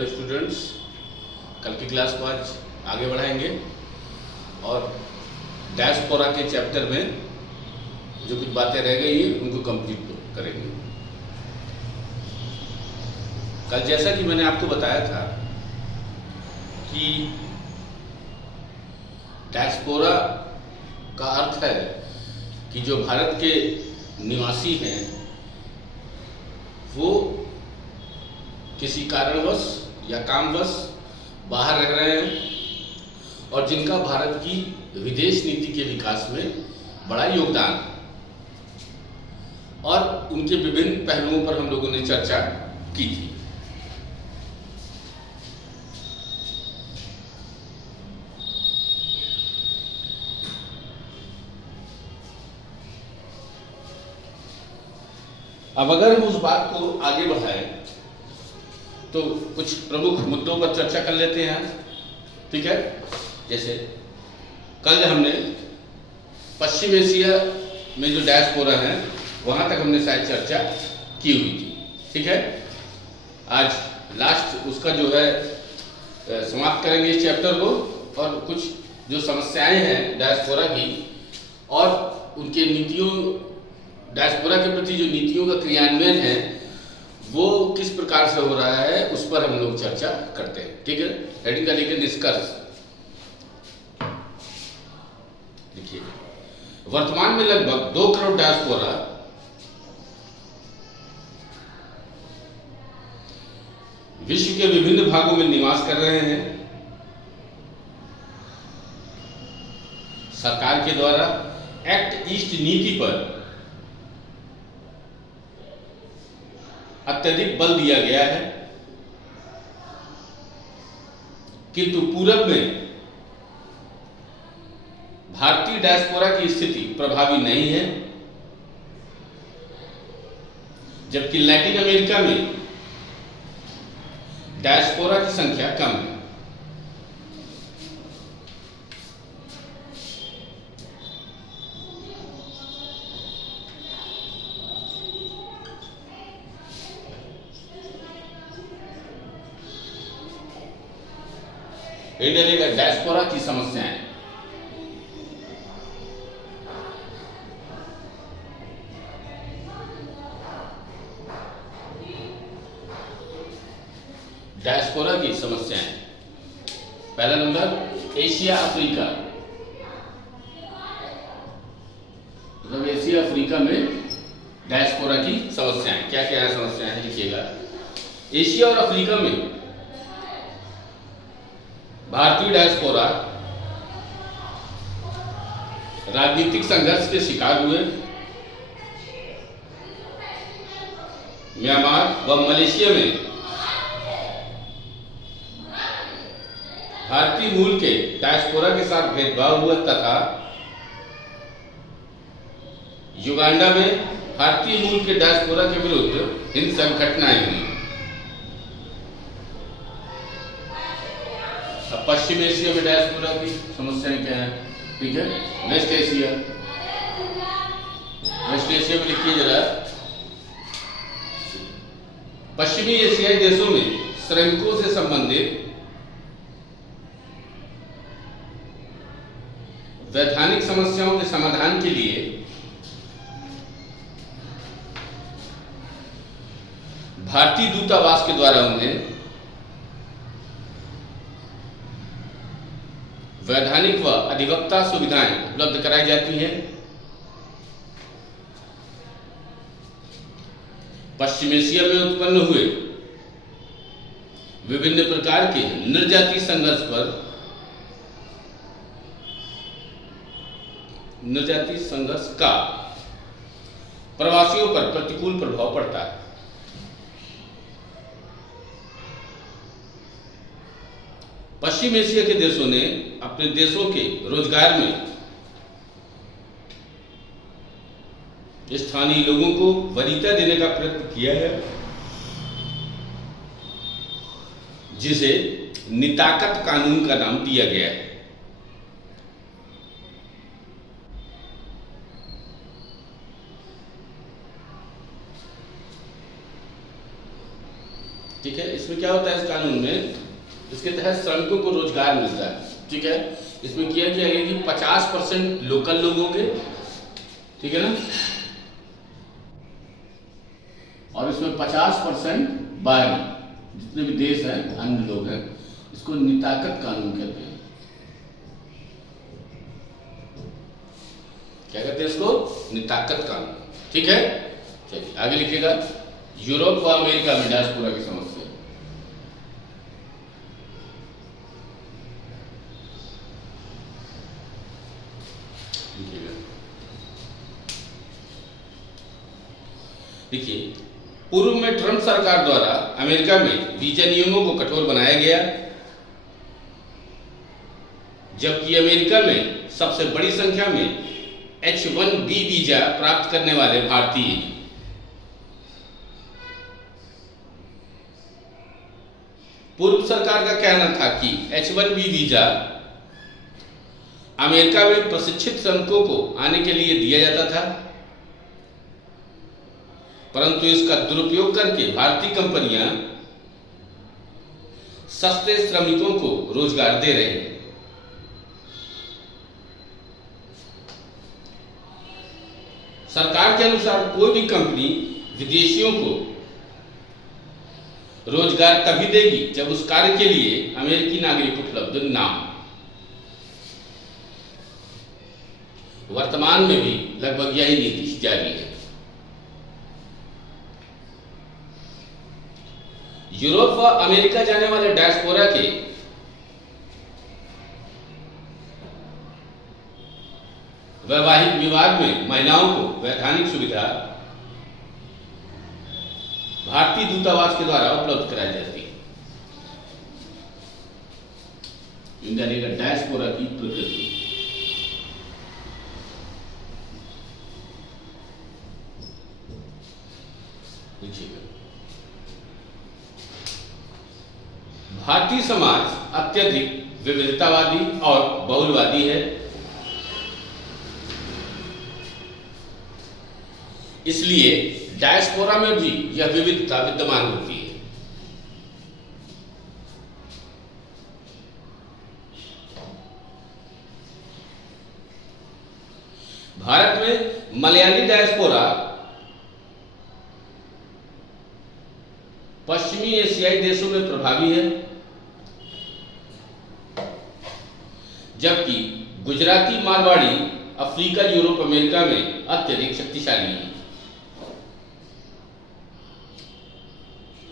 Hello students, कल की class को आज आगे बढ़ाएंगे और डायस्पोरा के चैप्टर में जो कुछ बातें रह गई हैं उनको कंप्लीट करेंगे। कल जैसा कि मैंने आपको बताया था कि डायस्पोरा का अर्थ है कि जो भारत के निवासी हैं वो किसी कारणवश या कामवश बाहर रह रहे हैं और जिनका भारत की विदेश नीति के विकास में बड़ा योगदान है और उनके विभिन्न पहलुओं पर हम लोगों ने चर्चा की थी। अब अगर हम उस बात को आगे बढ़ाएं तो कुछ प्रमुख मुद्दों पर चर्चा कर लेते हैं, ठीक है। जैसे कल हमने पश्चिम एशिया में जो डायस्पोरा है वहाँ तक हमने शायद चर्चा की हुई थी, ठीक है। आज लास्ट उसका जो है समाप्त करेंगे इस चैप्टर को और कुछ जो समस्याएं हैं डायस्पोरा की और उनके नीतियों, डायस्पोरा के प्रति जो नीतियों का क्रियान्वयन है वो किस प्रकार से हो रहा है उस पर हम लोग चर्चा करते हैं, ठीक है। हेडिंग का लिखिए निष्कर्ष। देखिए, वर्तमान में लगभग 2 करोड़ डायस्पोरा विश्व के विभिन्न भागों में निवास कर रहे हैं। सरकार के द्वारा एक्ट ईस्ट नीति पर अत्यधिक बल दिया गया है, किंतु पूरब में भारतीय डायस्पोरा की स्थिति प्रभावी नहीं है, जबकि लैटिन अमेरिका में डायस्पोरा की संख्या कम है। डायस्पोरा की समस्याएं, डायस्पोरा की समस्याएं। पहला नंबर एशिया अफ्रीका, मतलब एशिया अफ्रीका में डायस्पोरा की समस्याएं। क्या क्या है समस्याएं है लिखिएगा। एशिया और अफ्रीका में भारतीय डायस्पोरा राजनीतिक संघर्ष के शिकार हुए। म्यांमार व मलेशिया में भारतीय मूल के डायस्पोरा के साथ भेदभाव हुआ तथा युगांडा में भारतीय मूल के डायस्पोरा के विरुद्ध हिंसक घटनाएं हुई। पश्चिम एशिया में डायस्पोरा की समस्याएं क्या है, ठीक है। वेस्ट एशिया, वेस्ट एशिया में लिखिए जरा। पश्चिमी एशियाई देशों में श्रमिकों से संबंधित वैधानिक समस्याओं के समाधान के लिए भारतीय दूतावास के द्वारा उन्हें वैधानिक व अधिवक्ता सुविधाएं उपलब्ध कराई जाती हैं। पश्चिम एशिया में उत्पन्न हुए विभिन्न प्रकार के निर्जातीय संघर्ष पर निर्जातीय संघर्ष का प्रवासियों पर प्रतिकूल प्रभाव पड़ता है। पश्चिम एशिया के देशों ने अपने देशों के रोजगार में स्थानीय लोगों को वरीयता देने का प्रयत्न किया है, जिसे निताकत कानून का नाम दिया गया है। ठीक है। इसमें क्या होता है इस कानून में, इसके तहत श्रमिकों को रोजगार मिलता है। ठीक है। इसमें किया गया है कि 50% लोकल लोगों के, ठीक है ना, और इसमें 50% बाहरी जितने भी देश हैं, अन्य लोग हैं। इसको निताकत कानून कहते हैं। क्या कहते हैं इसको? निताकत कानून। ठीक है। चलिए आगे लिखिएगा। यूरोप व अमेरिका में डायस्पोरा की समस्या। देखिए, पूर्व में ट्रंप सरकार द्वारा अमेरिका में वीजा नियमों को कठोर बनाया गया, जबकि अमेरिका में सबसे बड़ी संख्या में H-1B वीजा प्राप्त करने वाले भारतीय। पूर्व सरकार का कहना था कि H-1B वीजा अमेरिका में प्रशिक्षित श्रमिकों को आने के लिए दिया जाता था, परंतु इसका दुरुपयोग करके भारतीय कंपनियां सस्ते श्रमिकों को रोजगार दे रहे हैं। सरकार के अनुसार कोई भी कंपनी विदेशियों को रोजगार तभी देगी जब उस कार्य के लिए अमेरिकी नागरिक उपलब्ध ना हो। वर्तमान में भी लगभग यही नीति जारी है। यूरोप व अमेरिका जाने वाले डायस्पोरा के वैवाहिक विवाद में महिलाओं को वैधानिक सुविधा भारतीय दूतावास के द्वारा उपलब्ध कराई जाती है। जानिएगा डायस्पोरा की प्रकृति। भारतीय समाज अत्यधिक विविधतावादी और बहुलवादी है, इसलिए डायस्पोरा में भी यह विविधता विद्यमान होती है। भारत में मलयाली डायस्पोरा पश्चिमी एशियाई देशों में प्रभावी है, जबकि Gujarati Marwari Africa, Europe, America में अत्यधिक शक्तिशाली है।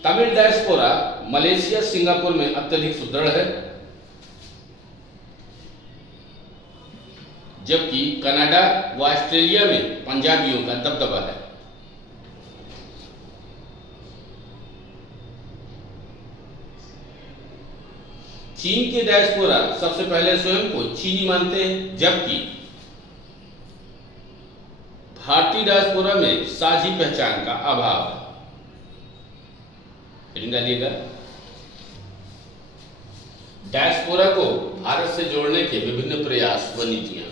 तमिल डायस्पोरा मलेशिया, सिंगापुर में अत्यधिक सुदृढ़ है, जबकि कनाडा व ऑस्ट्रेलिया में पंजाबियों का दबदबा है। चीन के डायस्पोरा सबसे पहले स्वयं को चीनी मानते हैं, जबकि भारतीय डायस्पोरा में साझी पहचान का अभाव है। डालिएगा डायस्पोरा को भारत से जोड़ने के विभिन्न प्रयास व नीतियां।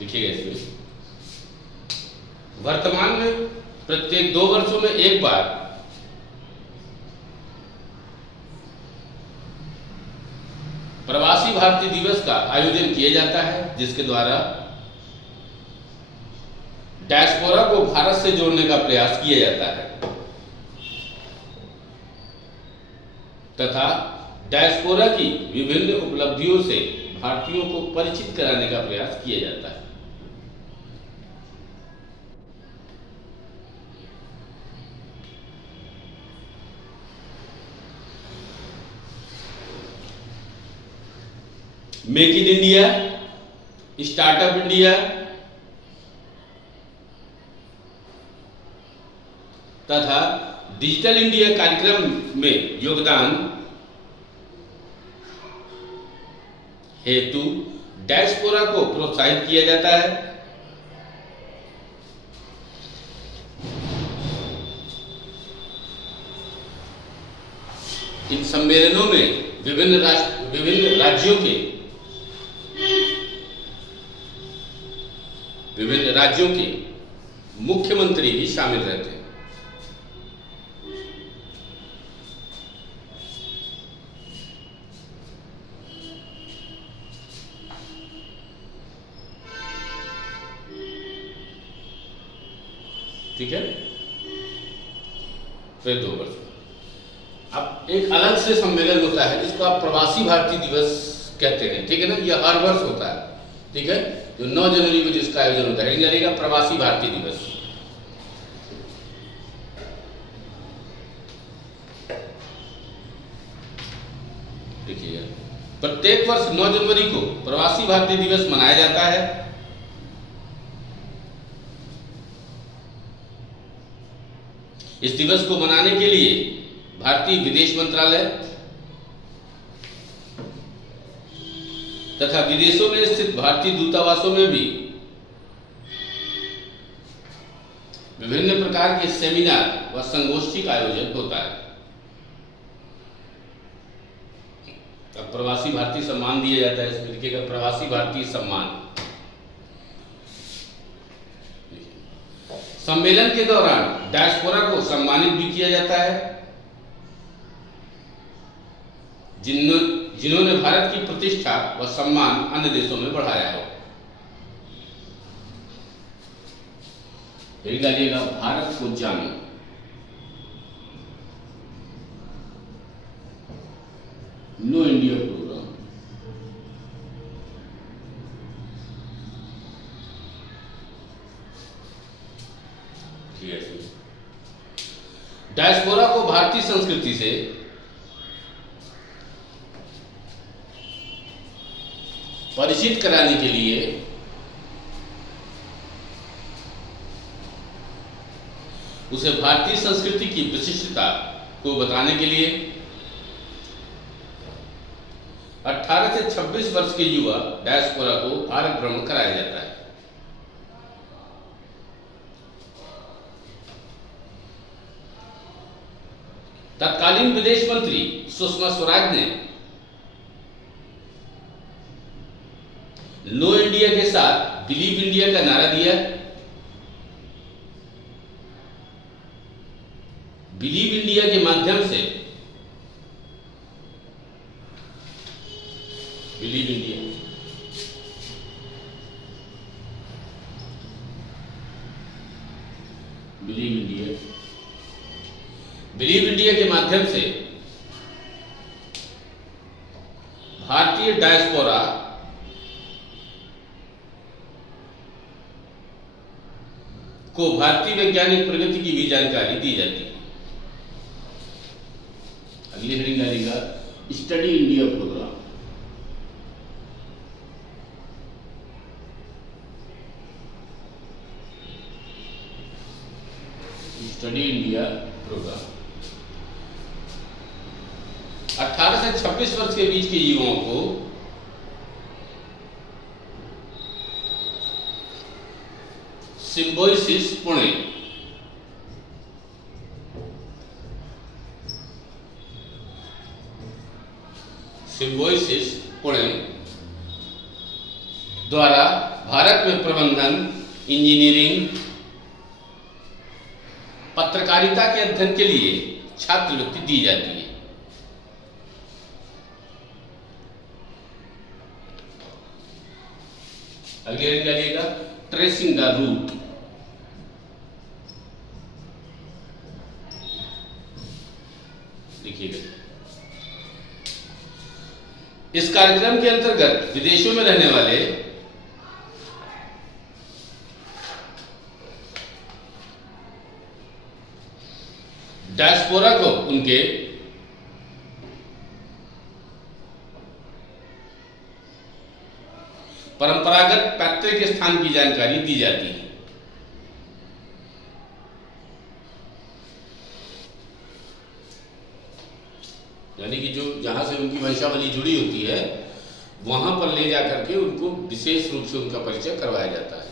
देखिएगा इसमें वर्तमान में प्रत्येक 2 वर्षों में एक बार प्रवासी भारतीय दिवस का आयोजन किया जाता है, जिसके द्वारा डायस्पोरा को भारत से जोड़ने का प्रयास किया जाता है तथा डायस्पोरा की विभिन्न उपलब्धियों से भारतीयों को परिचित कराने का प्रयास किया जाता है। Make in India, startup India तथा डिजिटल इंडिया कार्यक्रम में योगदान हेतु डायस्पोरा को प्रोत्साहित किया जाता है। इन सम्मेलनों में विभिन्न राज्यों के मुख्यमंत्री भी शामिल रहते हैं। ठीक है, फिर 2 वर्ष। अब एक अलग से सम्मेलन होता है जिसको आप प्रवासी भारतीय दिवस कहते हैं, ठीक है ना, यह हर वर्ष होता है, ठीक है, जो 9 जनवरी को जिसका आयोजन होता है, जानेगा प्रवासी भारतीय दिवस। देखिएगा, प्रत्येक वर्ष 9 जनवरी को प्रवासी भारतीय दिवस मनाया जाता है। इस दिवस को मनाने के लिए भारतीय विदेश मंत्रालय तथा विदेशों में स्थित भारतीय दूतावासों में भी विभिन्न प्रकार के सेमिनार व संगोष्ठी का आयोजन होता है। अब प्रवासी भारतीय सम्मान दिया जाता है, इस तरीके का प्रवासी भारतीय सम्मान। सम्मेलन के दौरान डायस्पोरा को सम्मानित भी किया जाता है जिन्होंने भारत की प्रतिष्ठा व सम्मान अन्य देशों में बढ़ाया हो। डालिएगा भारत को जानो। No India programme. डायस्पोरा को भारतीय संस्कृति से परिचित कराने के लिए उसे भारतीय संस्कृति की विशिष्टता को बताने के लिए 18 से 26 वर्ष के युवा डायस्पोरा को भारत भ्रमण कराया जाता है। तत्कालीन विदेश मंत्री सुषमा स्वराज ने नो इंडिया के साथ बिलीव इंडिया का नारा दिया। बिलीव इंडिया के माध्यम से बिलीव इंडिया बिलीव इंडिया के माध्यम से भारतीय डायस्पोरा को भारतीय वैज्ञानिक प्रगति की भी जानकारी दी जाती है। अगली हेडिंग आएगा study India program. Study India program 18 से 26 वर्ष के बीच के युवाओं को सिम्बोसिस पुणे द्वारा भारत में प्रबंधन, इंजीनियरिंग, पत्रकारिता के अध्ययन के लिए छात्रवृत्ति दी जाती है। अगले जानिएगा ट्रेसिंग द रूट। देखिएगा, इस कार्यक्रम के अंतर्गत विदेशों में रहने वाले डायस्पोरा को उनके परंपरागत पैतृक स्थान की जानकारी दी जाती है। वंशावली जुड़ी होती है, वहाँ पर ले जा करके उनको विशेष रूप से उनका परिचय करवाया जाता है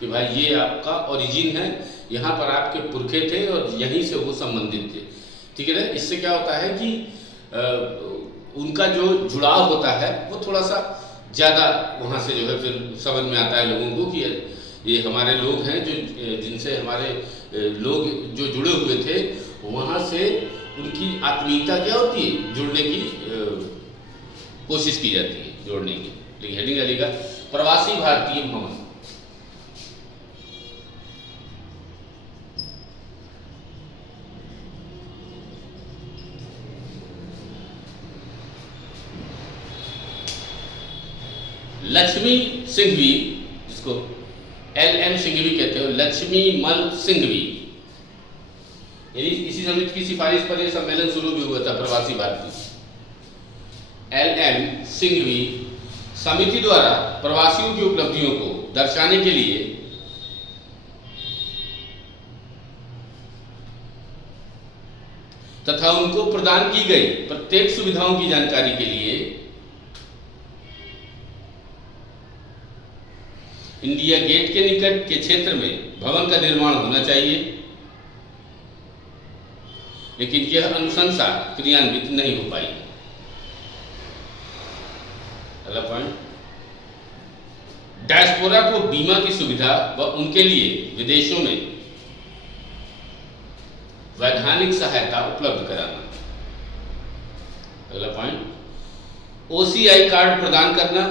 कि भाई ये आपका ओरिजिन है, यहाँ पर आपके पुरखे थे और यहीं से वो संबंधित थे। ठीक है ना। इससे क्या होता है कि उनका जो जुड़ाव होता है वो थोड़ा सा ज़्यादा वहाँ से जो है फिर समझ में आता है लोगों को कि ये हमारे लोग हैं, जो जिनसे हमारे लोग जो जुड़े हुए थे, वहाँ से उनकी आत्मीयता क्या होती है, जुड़ने की कोशिश की जाती है, जोड़ने की। लेकिन हेडिंग डालिएगा प्रवासी भारतीय भवन। लक्ष्मी सिंघवी, जिसको LM सिंघवी कहते हो, लक्ष्मी मल सिंघवी, यानी इसी समिति की सिफारिश पर यह सम्मेलन शुरू भी हुआ था प्रवासी भारतीय। LM सिंघवी समिति द्वारा प्रवासियों की उपलब्धियों को दर्शाने के लिए तथा उनको प्रदान की गई प्रत्येक सुविधाओं की जानकारी के लिए इंडिया गेट के निकट के क्षेत्र में भवन का निर्माण होना चाहिए, लेकिन यह अनुशंसा क्रियान्वित नहीं हो पाई। अगला पॉइंट, डायस्पोरा को बीमा की सुविधा व उनके लिए विदेशों में वैधानिक सहायता उपलब्ध कराना। अगला पॉइंट, OCI कार्ड प्रदान करना,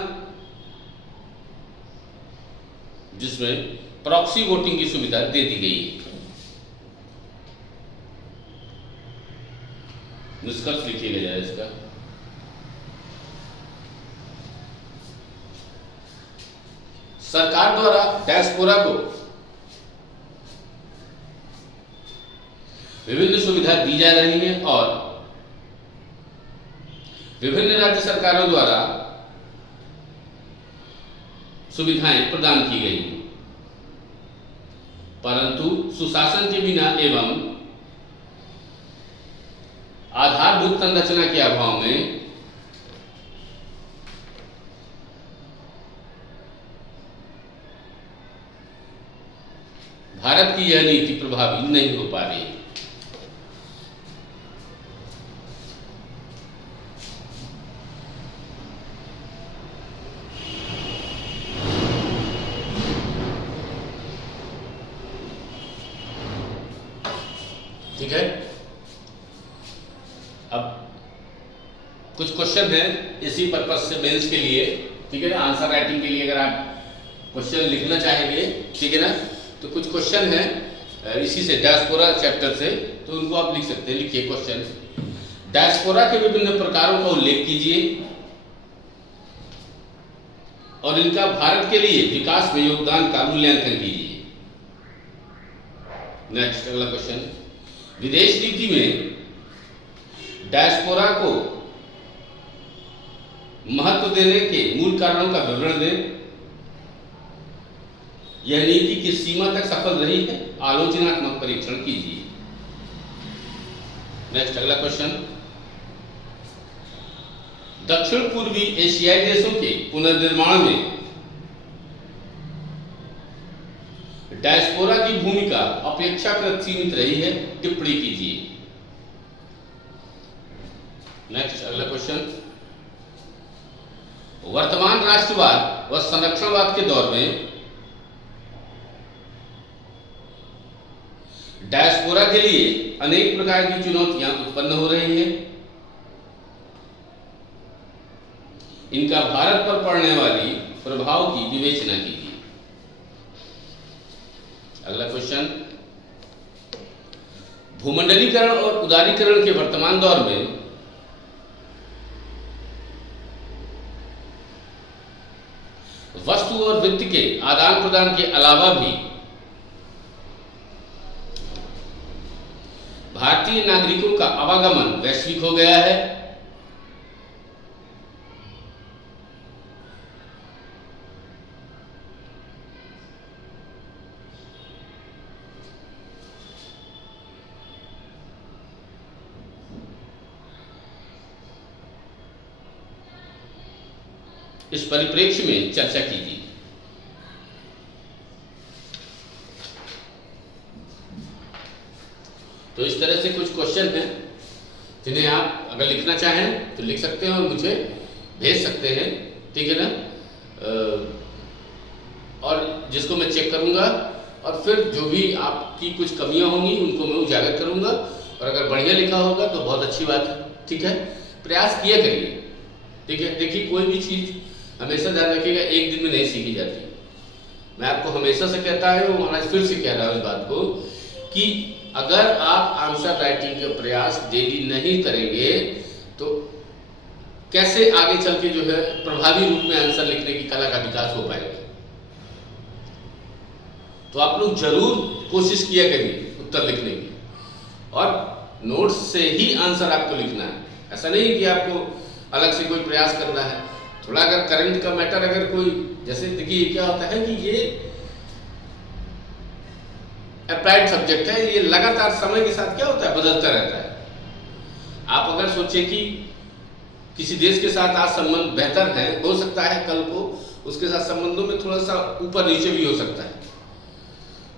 जिसमें प्रॉक्सी वोटिंग की सुविधा दे दी गई है। निष्कर्ष लिखिएगा जाए इसका। सरकार द्वारा डायस्पोरा को विभिन्न सुविधा दी जा रही है और विभिन्न राज्य सरकारों द्वारा सुविधाएं प्रदान की गई, परंतु सुशासन के बिना एवं आधारभूत संरचना के अभाव में भारत की यह नीति प्रभावी नहीं हो पा रही। ठीक है। अब कुछ क्वेश्चन है इसी पर्पज से मेंस के लिए, ठीक है ना, आंसर राइटिंग के लिए अगर आप क्वेश्चन लिखना चाहेंगे, ठीक है ना, तो कुछ क्वेश्चन है इसी से डायस्पोरा चैप्टर से, तो उनको आप लिख सकते हैं। लिखिए क्वेश्चन, डायस्पोरा के विभिन्न प्रकारों का उल्लेख कीजिए और इनका भारत के लिए विकास में योगदान का मूल्यांकन कीजिए। नेक्स्ट अगला क्वेश्चन, विदेश नीति में डायस्पोरा को महत्व देने के मूल कारणों का विवरण दें। यह नीति किस सीमा तक सफल रही है, आलोचनात्मक परीक्षण कीजिए। नेक्स्ट अगला क्वेश्चन, दक्षिण पूर्वी एशियाई देशों के पुनर्निर्माण में डायस्पोरा की भूमिका अपेक्षाकृत सीमित रही है, टिप्पणी कीजिए। नेक्स्ट अगला क्वेश्चन, वर्तमान राष्ट्रवाद व संरक्षणवाद के दौर में डायस्पोरा के लिए अनेक प्रकार की चुनौतियां उत्पन्न हो रही हैं। इनका भारत पर पड़ने वाली प्रभाव की विवेचना कीजिए। अगला क्वेश्चन, भूमंडलीकरण और उदारीकरण के वर्तमान दौर में वस्तु और वित्त के आदान प्रदान के अलावा भी भारतीय नागरिकों का आवागमन वैश्विक हो गया है। इस परिप्रेक्ष्य में चर्चा कीजिए। तो इस तरह से कुछ क्वेश्चन हैं जिन्हें आप अगर लिखना चाहें तो लिख सकते हैं और मुझे भेज सकते हैं, ठीक है ना। और जिसको मैं चेक करूंगा और फिर जो भी आपकी कुछ कमियां होंगी उनको मैं उजागर करूंगा, और अगर बढ़िया लिखा होगा तो बहुत अच्छी बात है, ठीक है। प्रयास किया करिए, ठीक है। देखिए कोई भी चीज़ हमेशा ध्यान रखिएगा एक दिन में नहीं सीखी जाती। मैं आपको हमेशा से कहता हूँ और आज फिर से कह रहा हूँ इस बात को कि अगर आप आंसर राइटिंग के प्रयास डेली नहीं करेंगे तो कैसे आगे चल के जो है प्रभावी रूप में आंसर लिखने की कला का विकास हो पाएगा। तो आप लोग जरूर कोशिश किया करिए उत्तर लिखने की, और नोट्स से ही आंसर आपको लिखना है। ऐसा नहीं कि आपको अलग से कोई प्रयास करना है। थोड़ा अगर करंट का मैटर अगर कोई, जैसे देखिए क्या होता है कि ये अप्लाइड सब्जेक्ट है, ये लगातार समय के साथ क्या होता है बदलता रहता है। आप अगर सोचें कि किसी देश के साथ आज संबंध बेहतर है, हो सकता है कल को उसके साथ संबंधों में थोड़ा सा ऊपर नीचे भी हो सकता है,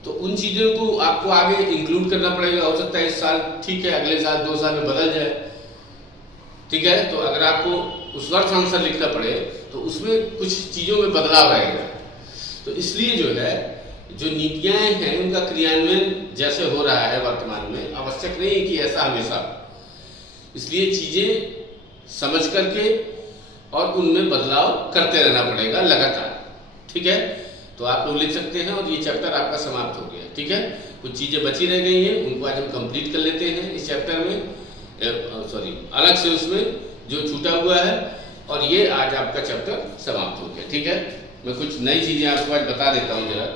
तो उन चीज़ों को आपको आगे इंक्लूड करना पड़ेगा। हो सकता है इस साल ठीक है, अगले साल 2 साल में बदल जाए, ठीक है। तो अगर आपको उस वर्ष आंसर लिखना पड़े तो उसमें कुछ चीज़ों में बदलाव आएगा। तो इसलिए जो है जो नीतियाँ हैं उनका क्रियान्वयन जैसे हो रहा है वर्तमान में, आवश्यक नहीं है कि ऐसा हमेशा। इसलिए चीज़ें समझ करके और उनमें बदलाव करते रहना पड़ेगा लगातार, ठीक है। तो आप लोग लिख सकते हैं और ये चैप्टर आपका समाप्त हो गया, ठीक है। कुछ चीज़ें बची रह गई हैं, उनको आज हम कंप्लीट कर लेते हैं इस चैप्टर में, अलग से उसमें जो छूटा हुआ है, और ये आज आपका चैप्टर समाप्त हो गया, ठीक है। मैं कुछ नई चीज़ें आपको आज बता देता हूँ जरा।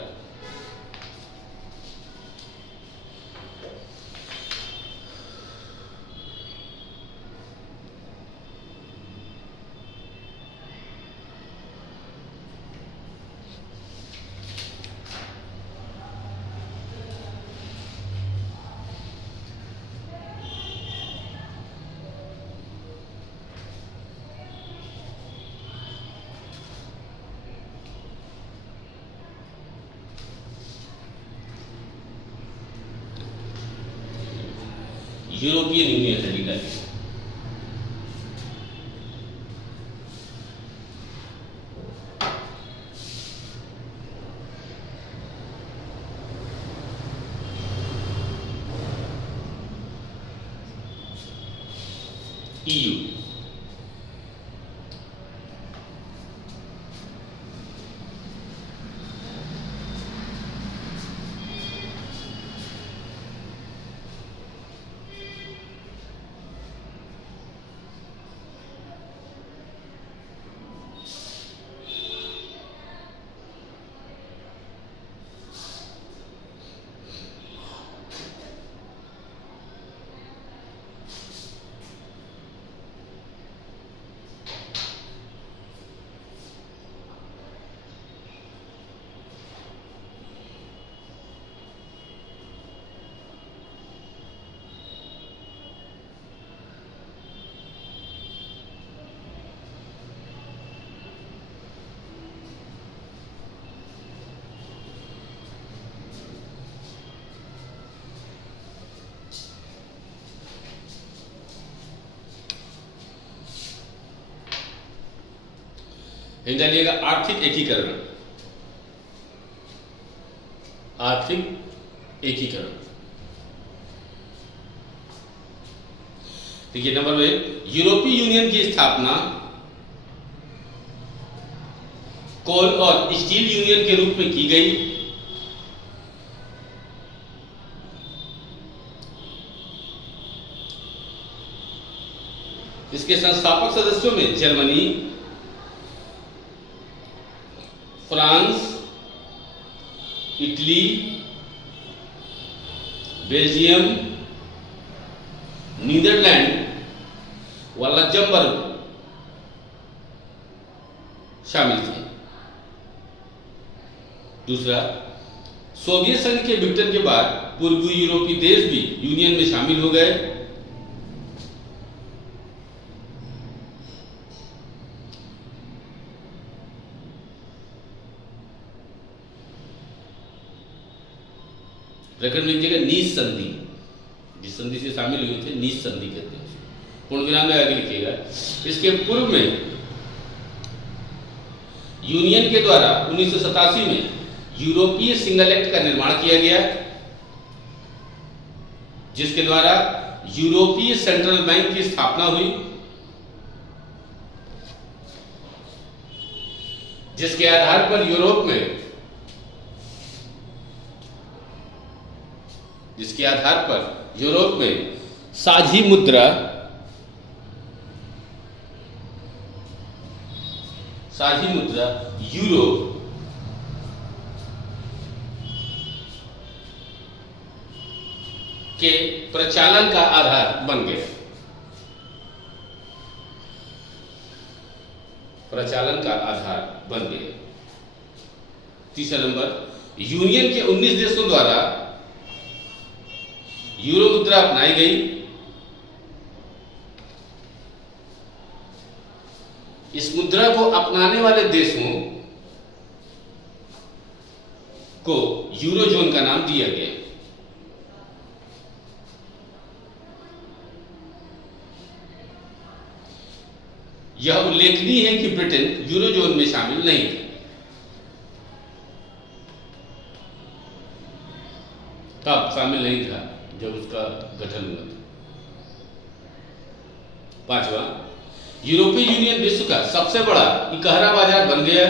यूरोपियन यूनियन है लीगल, EU। डालिएगा आर्थिक एकीकरण, आर्थिक एकीकरण। देखिए नंबर 1, यूरोपीय यूनियन की स्थापना कोल और स्टील यूनियन के रूप में की गई। इसके संस्थापक सदस्यों में Germany, France, Italy, Belgium, Netherland व लक्जमबर्ग शामिल थे। दूसरा, सोवियत संघ के विघटन के बाद पूर्वी यूरोपीय देश भी यूनियन में शामिल हो गए। ब्रैकेट में लिखिएगा नीच संधि, जिस संधि से शामिल हुए थे नीच संधि कहते हैं उसको। पूर्ण विराम में आगे लिखिएगा। इसके पूर्व में यूनियन के द्वारा 1987 में यूरोपीय सिंगल एक्ट का निर्माण किया गया, जिसके द्वारा यूरोपीय सेंट्रल बैंक की स्थापना हुई, जिसके आधार पर यूरोप में साझी मुद्रा यूरो के प्रचालन का आधार बन गया। तीसरा नंबर, यूनियन के 19 देशों द्वारा यूरो मुद्रा अपनाई गई। इस मुद्रा को अपनाने वाले देशों को यूरोजोन का नाम दिया गया। यह उल्लेखनीय है कि ब्रिटेन यूरोजोन में शामिल नहीं था। तब शामिल नहीं था जब उसका गठन हुआ था। पांचवा, यूरोपीय यूनियन विश्व का सबसे बड़ा इकहरा बाजार बन गया,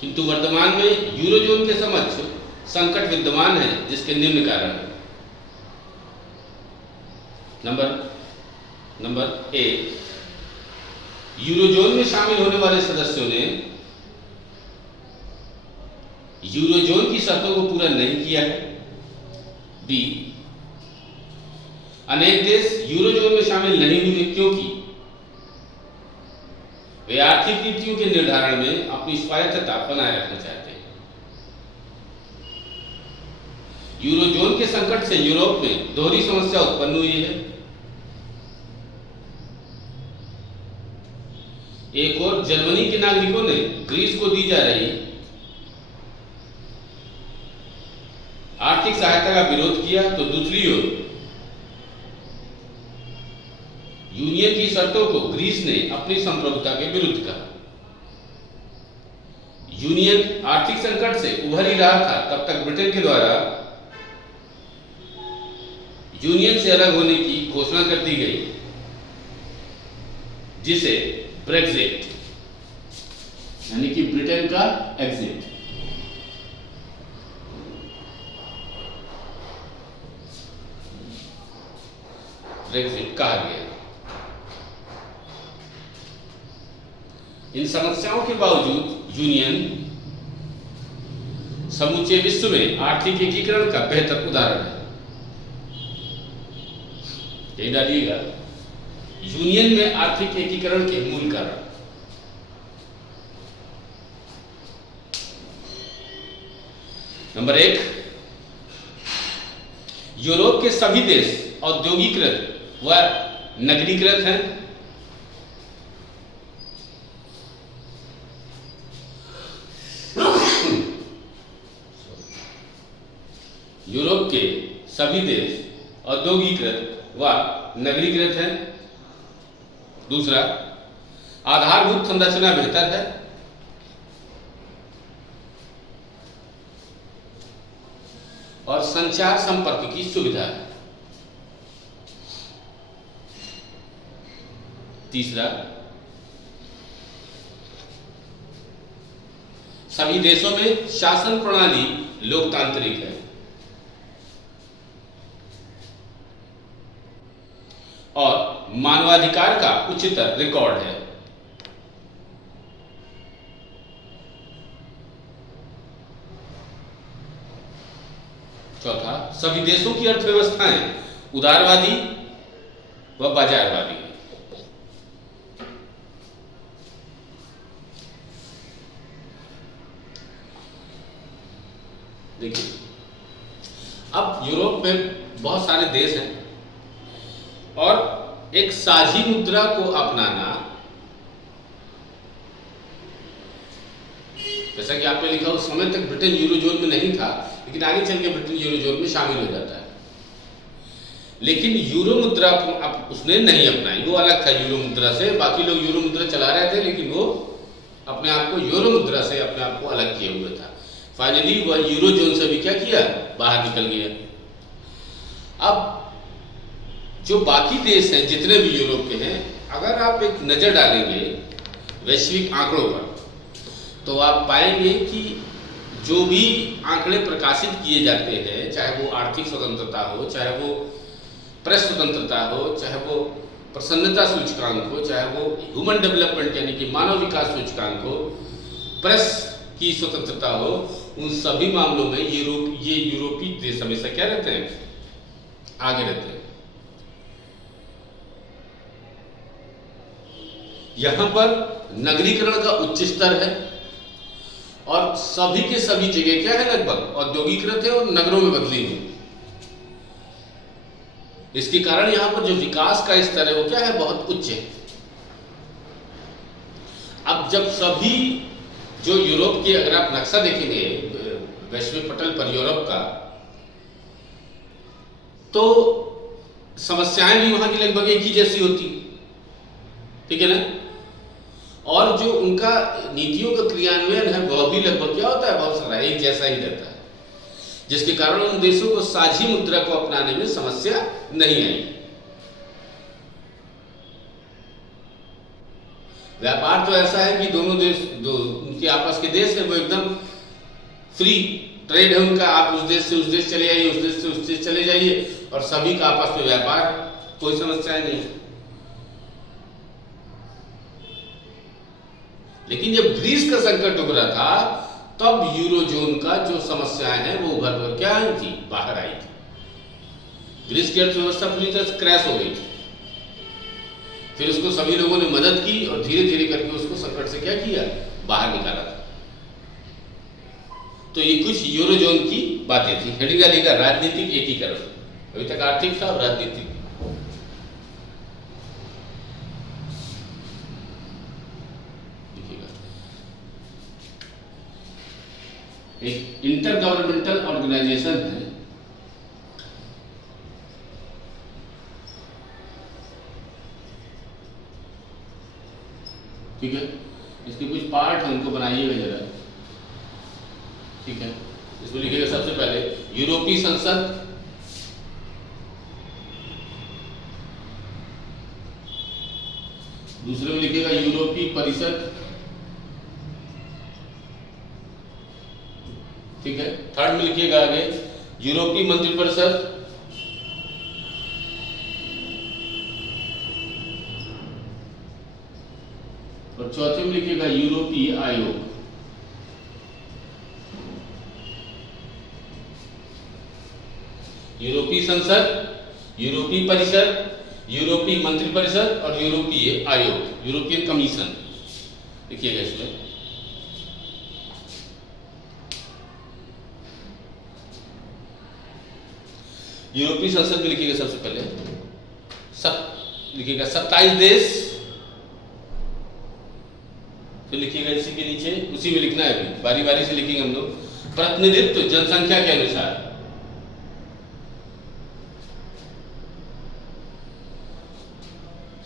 किंतु वर्तमान में यूरोजोन के समक्ष संकट विद्यमान है, जिसके निम्न कारण है। नंबर एक, यूरोजोन में शामिल होने वाले सदस्यों ने यूरोजोन की शर्तों को पूरा नहीं किया है। बी, अनेक देश यूरोजोन में शामिल नहीं हुए क्योंकि वे आर्थिक नीतियों के निर्धारण में अपनी स्वायत्तता बनाए रखना चाहते हैं। यूरोजोन के संकट से यूरोप में दोहरी समस्या उत्पन्न हुई है। एक और जर्मनी के नागरिकों ने ग्रीस को दी जा रही आर्थिक सहायता का विरोध किया, तो दूसरी ओर यूनियन की शर्तों को ग्रीस ने अपनी संप्रभुता के विरुद्ध कहा। यूनियन आर्थिक संकट से उभर ही रहा था, तब तक ब्रिटेन के द्वारा यूनियन से अलग होने की घोषणा कर दी गई, जिसे ब्रेक्जिट यानी कि ब्रिटेन का एग्जिट कहा गया। इन समस्याओं के बावजूद यूनियन समूचे विश्व में आर्थिक एकीकरण का बेहतर उदाहरण है। यही डालिएगा, यूनियन में आर्थिक एकीकरण के मूल कारण। नंबर एक, यूरोप के सभी देश औद्योगिकृत व नगरीकृत हैं। यूरोप के सभी देश औद्योगिकृत व नगरीकृत हैं। दूसरा, आधारभूत संरचना बेहतर है। और संचार संपर्क की सुविधा है। तीसरा, सभी देशों में शासन प्रणाली लोकतांत्रिक है। और मानवाधिकार का उच्चतर रिकॉर्ड है। चौथा, सभी देशों की अर्थव्यवस्थाएं उदारवादी व बाजारवादी हैं। देखिए, अब यूरोप में बहुत सारे देश हैं और एक साझी मुद्रा को अपनाना जैसा कि आपने लिखा उस समय तक ब्रिटेन यूरोजोन में नहीं था, लेकिन आगे चल के ब्रिटेन यूरोजोन में शामिल हो जाता है। लेकिन यूरो मुद्रा अब उसने नहीं अपनाई, वो अलग था यूरो मुद्रा से। बाकी लोग यूरो मुद्रा चला रहे थे, लेकिन वो अपने आप को यूरो मुद्रा से अपने आप को अलग किए हुए था। फाइनली वह यूरो जोन से भी क्या किया, बाहर निकल गया। अब जो बाकी देश हैं जितने भी यूरोप के हैं, अगर आप एक नज़र डालेंगे वैश्विक आंकड़ों पर, तो आप पाएंगे कि जो भी आंकड़े प्रकाशित किए जाते हैं, चाहे वो आर्थिक स्वतंत्रता हो, चाहे वो प्रेस स्वतंत्रता हो, चाहे वो प्रसन्नता सूचकांक हो, चाहे वो ह्यूमन डेवलपमेंट यानी कि मानव विकास सूचकांक हो, प्रेस की स्वतंत्रता हो, उन सभी मामलों में ये यूरोपीय देश हमेशा क्या रहते हैं, आगे रहते हैं। यहां पर नगरीकरण का उच्च स्तर है और सभी के सभी जगह क्या है, लगभग औद्योगिकृत है और नगरों में बदली हुई। इसके कारण यहां पर जो विकास का स्तर है वो क्या है, बहुत उच्च है। अब जब सभी जो यूरोप के, अगर आप नक्शा देखेंगे वैश्विक पटल पर यूरोप का, तो समस्याएं भी वहां की लगभग एक ही जैसी होती, ठीक है ना। और जो उनका नीतियों का क्रियान्वयन है वह भी लगभग क्या होता है, बहुत सारा एक जैसा ही रहता है, जिसके कारण उन देशों को साझी मुद्रा को अपनाने में समस्या नहीं आई। व्यापार तो ऐसा है कि दोनों देश, दो उनके आपस के देश है, वो एकदम फ्री ट्रेड है उनका। आप उस देश से उस देश चले जाइए, उस देश से उस देश चले जाइए, और सभी का आपस में व्यापार, कोई समस्या नहीं। लेकिन जब ग्रीस का संकट उभरा था, तब यूरोजोन का जो समस्याएं हैं वो उभर कर क्या आई थी, बाहर आई थी। ग्रीस की अर्थव्यवस्था पूरी तरह से क्रैश हो गई थी। फिर उसको सभी लोगों ने मदद की और धीरे धीरे करके उसको संकट से क्या किया, बाहर निकाला था। तो ये कुछ यूरोजोन की बातें थी। हेडिंग डालिएगा राजनीतिक एकीकरण। अभी तक आर्थिक था और राजनीतिक। एक इंटर गवर्नमेंटल ऑर्गेनाइजेशन है, ठीक है। इसके कुछ पार्ट हैं, उनको बनाइएगा जरा, ठीक है। इसमें लिखिएगा सबसे पहले यूरोपीय संसद, दूसरे में लिखिएगा यूरोपीय परिषद, ठीक है। थर्ड में लिखिएगा आगे यूरोपीय मंत्रिपरिषद, और चौथे में लिखिएगा यूरोपीय आयोग। यूरोपीय संसद, यूरोपीय परिषद, यूरोपीय मंत्रिपरिषद और यूरोपीय आयोग, यूरोपियन कमीशन लिखिएगा इसमें। यूरोपीय संसद में लिखिएगा सबसे पहले लिखिएगा 27 देश, फिर लिखिएगा इसी के नीचे, उसी में लिखना है, अभी बारी बारी से लिखेंगे हम लोग, प्रतिनिधित्व जनसंख्या के अनुसार।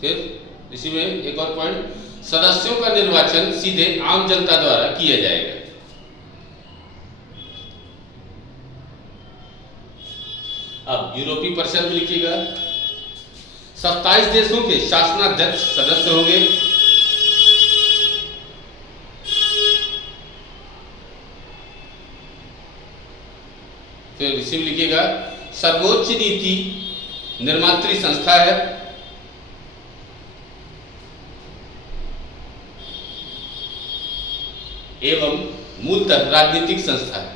फिर इसी में एक और पॉइंट, सदस्यों का निर्वाचन सीधे आम जनता द्वारा किया जाएगा। अब यूरोपीय परिषद में लिखिएगा 27 देशों के शासनाध्यक्ष सदस्य होंगे। फिर इसी में लिखिएगा सर्वोच्च नीति निर्मात्री संस्था है। एवं मूलतः राजनीतिक संस्था है।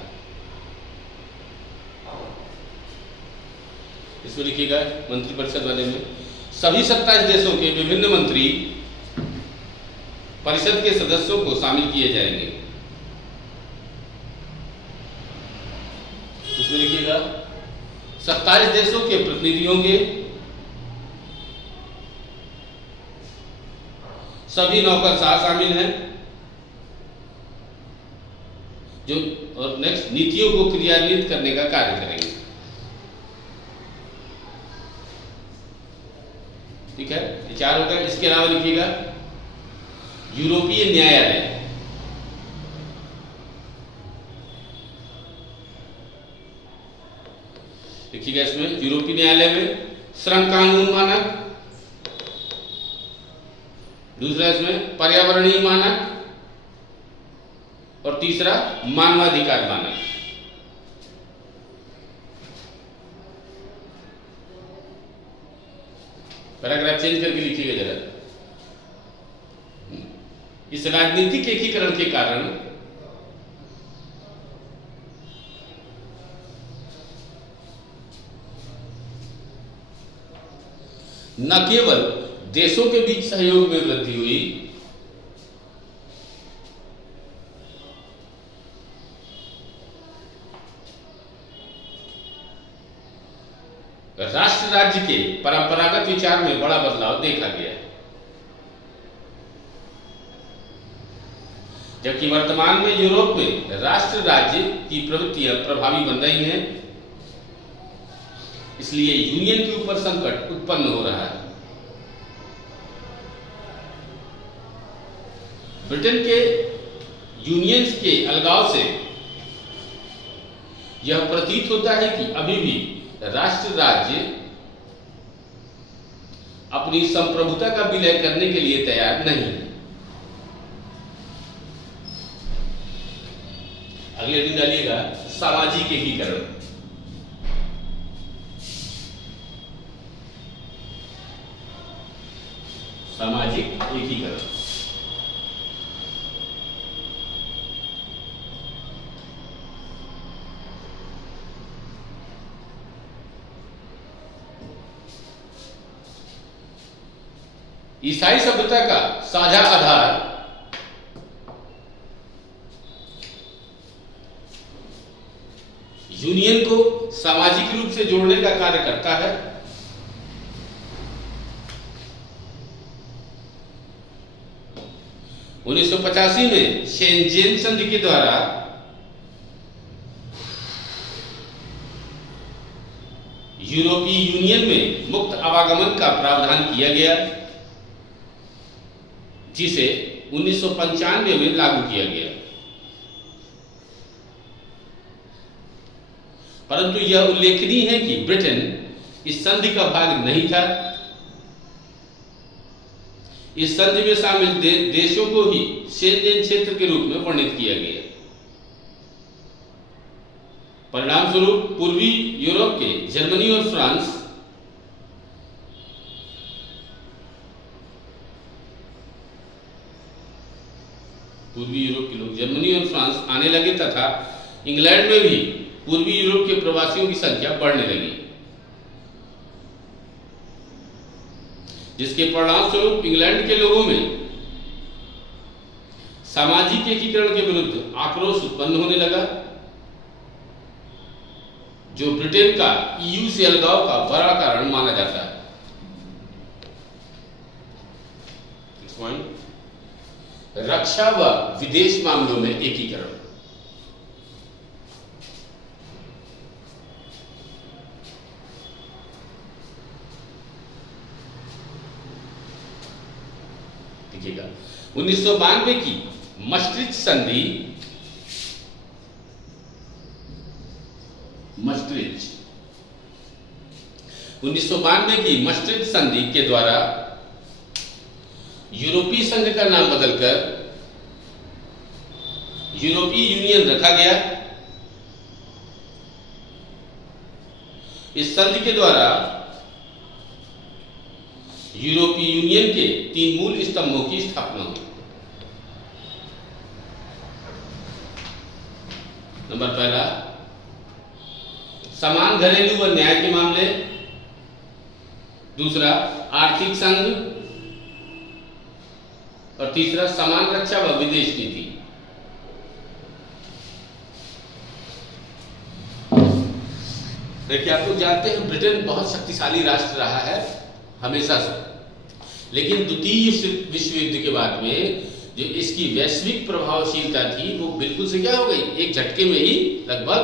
इसमें लिखिएगा मंत्रिपरिषद वाले में सभी 27 देशों के विभिन्न मंत्री परिषद के सदस्यों को शामिल किए जाएंगे। इसमें लिखिएगा 27 देशों के प्रतिनिधि होंगे। सभी नौकरशाह शामिल हैं। जो और नेक्स्ट नीतियों को क्रियान्वित करने का कार्य करेंगे। ठीक है, ये 4 हो गए। इसके अलावा लिखिएगा यूरोपीय न्यायालय। लिखिएगा इसमें यूरोपीय न्यायालय में श्रम कानून मानक, दूसरा इसमें पर्यावरणीय मानक, और तीसरा मानवाधिकार मानक। पैराग्राफ चेंज करके लिखिएगा जरा। इस राजनीतिक एकीकरण के कारण न केवल देशों के बीच सहयोग में वृद्धि हुई, राष्ट्र राज्य के परंपरागत विचार में बड़ा बदलाव देखा गया। जबकि वर्तमान में यूरोप में राष्ट्र राज्य की प्रवृत्तियां प्रभावी बन रही हैं, इसलिए यूनियन के ऊपर संकट उत्पन्न हो रहा है। ब्रिटेन के यूनियंस के अलगाव से यह प्रतीत होता है कि अभी भी राष्ट्र राज्य अपनी संप्रभुता का विलय करने के लिए तैयार नहीं है। अगले दिन डालिएगा सामाजिक एकीकरण। सामाजिक एकीकरण ईसाई सभ्यता का साझा आधार यूनियन को सामाजिक रूप से जोड़ने का कार्य करता है। उन्नीस 1985 में शेंजेन संधि के द्वारा यूरोपीय यूनियन में मुक्त आवागमन का प्रावधान किया गया, जिसे 1995 में लागू किया गया। परंतु यह उल्लेखनीय है कि ब्रिटेन इस संधि का भाग नहीं था। इस संधि में शामिल देशों को ही शेंजेन क्षेत्र के रूप में वर्णित किया गया। परिणाम स्वरूप पूर्वी यूरोप के जर्मनी और फ्रांस पूर्वी यूरोप के लोग जर्मनी और फ्रांस आने लगे तथा इंग्लैंड में भी पूर्वी यूरोप के प्रवासियों की संख्या बढ़ने लगी, जिसके परिणाम स्वरूप इंग्लैंड के लोगों में सामाजिक एकीकरण के विरुद्ध आक्रोश उत्पन्न होने लगा, जो ब्रिटेन का ईयू से अलगाव का बड़ा कारण माना जाता है। रक्षा व विदेश मामलों में एकीकरण। देखिएगा 1992 की maastricht संधि 1992 की maastricht संधि के द्वारा यूरोपीय संघ का नाम बदलकर यूरोपीय यूनियन रखा गया। इस संधि के द्वारा यूरोपीय यूनियन के 3 मूल स्तंभों की स्थापना हुई। नंबर पहला, समान घरेलू व न्याय के मामले। दूसरा, आर्थिक संघ। और तीसरा, समान रक्षा व विदेश नीति। देखिए, आप लोग जानते हैं ब्रिटेन बहुत शक्तिशाली राष्ट्र रहा है हमेशा से, लेकिन द्वितीय विश्व युद्ध के बाद में जो इसकी वैश्विक प्रभावशीलता थी वो बिल्कुल से क्या हो गई, एक झटके में ही लगभग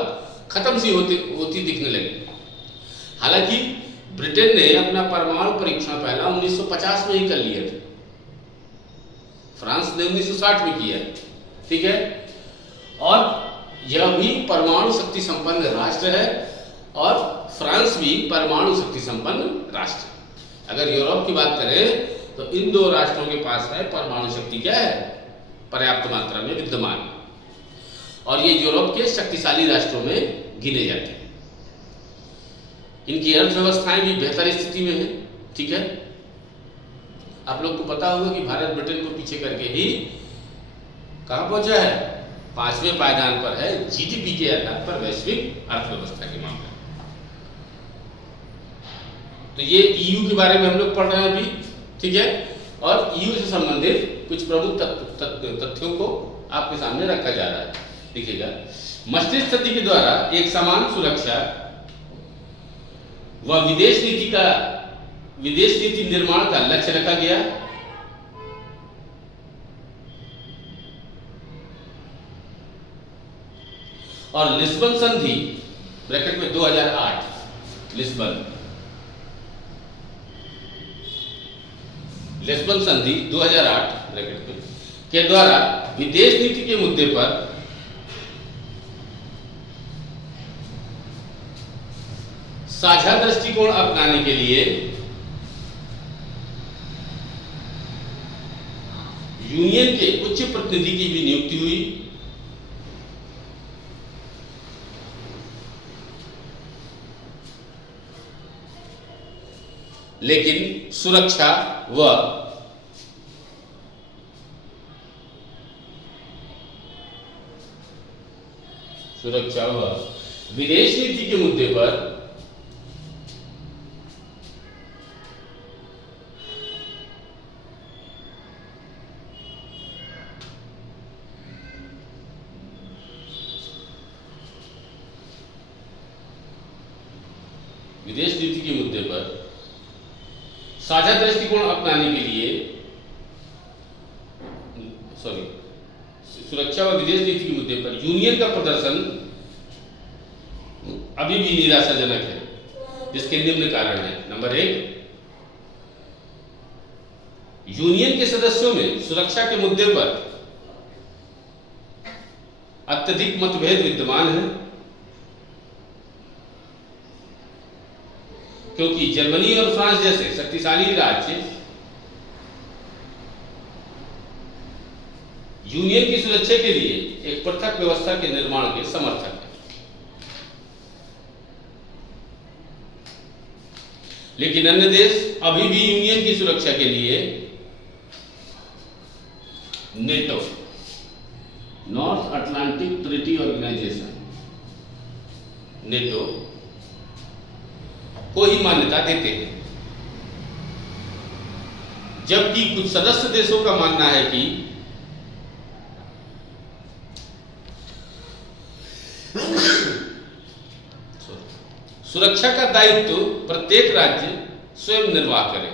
खत्म सी होती दिखने लगी। हालांकि ब्रिटेन ने अपना परमाणु परीक्षण पहला 1950 में ही कर लिया था, फ्रांस ने 1960 में किया, ठीक है, और यह भी परमाणु शक्ति संपन्न राष्ट्र है और फ्रांस भी परमाणु शक्ति संपन्न राष्ट्र है। अगर यूरोप की बात करें तो इन दो राष्ट्रों के पास है परमाणु शक्ति क्या है, पर्याप्त मात्रा में विद्यमान, और ये यूरोप के शक्तिशाली राष्ट्रों में गिने जाते हैं। इनकी अर्थव्यवस्थाएं भी बेहतर स्थिति में है, ठीक है। आप लोग को पता होगा कि भारत ब्रिटेन को पीछे करके ही कहां पहुंचा है, 5वें पायदान पर है जीडीपी के आधार पर वैश्विक अर्थव्यवस्था के मामले में। तो ये ईयू के बारे में हम लोग पढ़ रहे हैं अभी, ठीक है, और ईयू से संबंधित कुछ प्रमुख तथ्यों को आपके सामने रखा जा रहा है। देखिएगा, मस्तिष्क तंत्र के द्वारा एक समान सुरक्षा व विदेश नीति निर्माण का लक्ष्य रखा गया। और लिस्बन संधि ब्रैकेट में 2008 लिस्बन संधि 2008 ब्रैकेट में के द्वारा विदेश नीति के मुद्दे पर साझा दृष्टिकोण अपनाने के लिए यूनियन के उच्च प्रतिनिधि की भी नियुक्ति हुई। लेकिन सुरक्षा व विदेश नीति के मुद्दे पर साझा दृष्टिकोण अपनाने के लिए सुरक्षा व विदेश नीति के मुद्दे पर यूनियन का प्रदर्शन अभी भी निराशाजनक है, जिसके निम्न कारण है। नंबर 1, यूनियन के सदस्यों में सुरक्षा के मुद्दे पर अत्यधिक मतभेद विद्यमान है, क्योंकि जर्मनी और फ्रांस जैसे शक्तिशाली राज्य यूनियन की सुरक्षा के लिए एक पृथक व्यवस्था के निर्माण के समर्थक हैं। लेकिन अन्य देश अभी भी यूनियन की सुरक्षा के लिए NATO, North Atlantic Treaty Organization, NATO को ही मान्यता देते हैं, जबकि कुछ सदस्य देशों का मानना है कि सुरक्षा का दायित्व प्रत्येक राज्य स्वयं निर्वाह करे।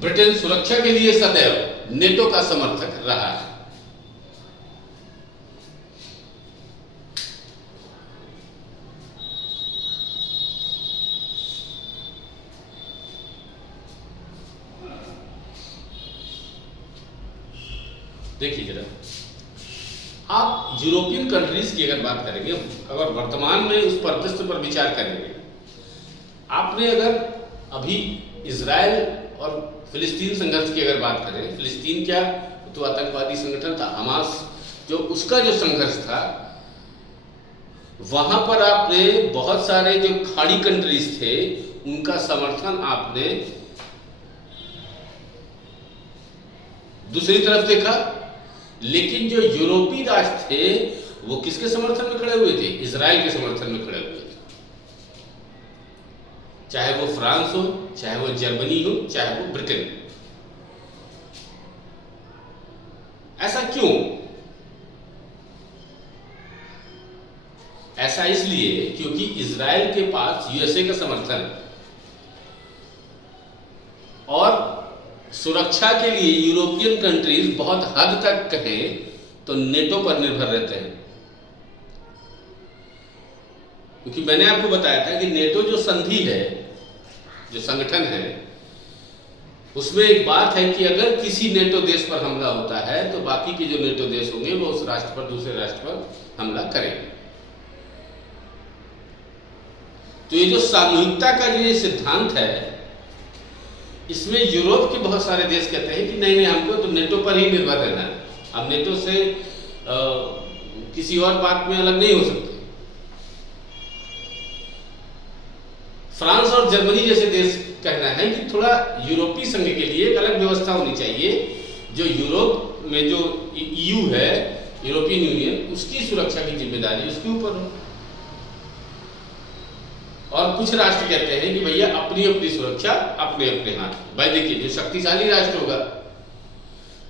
ब्रिटेन सुरक्षा के लिए सदैव नेटो का समर्थक रहा है। देखिए जरा, आप यूरोपियन कंट्रीज की अगर बात करेंगे, अगर वर्तमान में उस परिदृश्य पर विचार करेंगे, आपने अगर अभी इजराइल और फिलिस्तीन संघर्ष की अगर बात करें, फिलिस्तीन क्या तो आतंकवादी संगठन था हमास, जो उसका जो संघर्ष था, वहां पर आपने बहुत सारे जो खाड़ी कंट्रीज थे उनका समर्थन आपने दूसरी तरफ देखा। लेकिन जो यूरोपीय राष्ट्र थे वो किसके समर्थन में खड़े हुए थे? इजराइल के समर्थन में खड़े हुए थे, चाहे वो फ्रांस हो, चाहे वो जर्मनी हो, चाहे वो ब्रिटेन। ऐसा क्यों? ऐसा इसलिए क्योंकि इजराइल के पास यूएसए का समर्थन और सुरक्षा के लिए यूरोपियन कंट्रीज बहुत हद तक कहें तो नेटो पर निर्भर रहते हैं, क्योंकि मैंने आपको बताया था कि नेटो जो संधि है, जो संगठन है, उसमें एक बात है कि अगर किसी नेटो देश पर हमला होता है तो बाकी के जो नेटो देश होंगे वो उस राष्ट्र पर, दूसरे राष्ट्र पर हमला करेंगे। तो ये जो सामूहिकता का जो ये सिद्धांत है, इसमें यूरोप के बहुत सारे देश कहते हैं कि नहीं नहीं, हमको तो नेटो पर ही निर्भर रहना है, हम नेटो से किसी और बात में अलग नहीं हो सकते। फ्रांस और जर्मनी जैसे देश कहना है कि थोड़ा यूरोपीय संघ के लिए एक अलग व्यवस्था होनी चाहिए, जो यूरोप में जो ईयू है, यूरोपियन यूनियन, उसकी सुरक्षा की जिम्मेदारी उसके ऊपर हो। और कुछ राष्ट्र कहते हैं कि भैया अपनी अपनी सुरक्षा अपने अपने हाथ। भाई देखिए, जो शक्तिशाली राष्ट्र होगा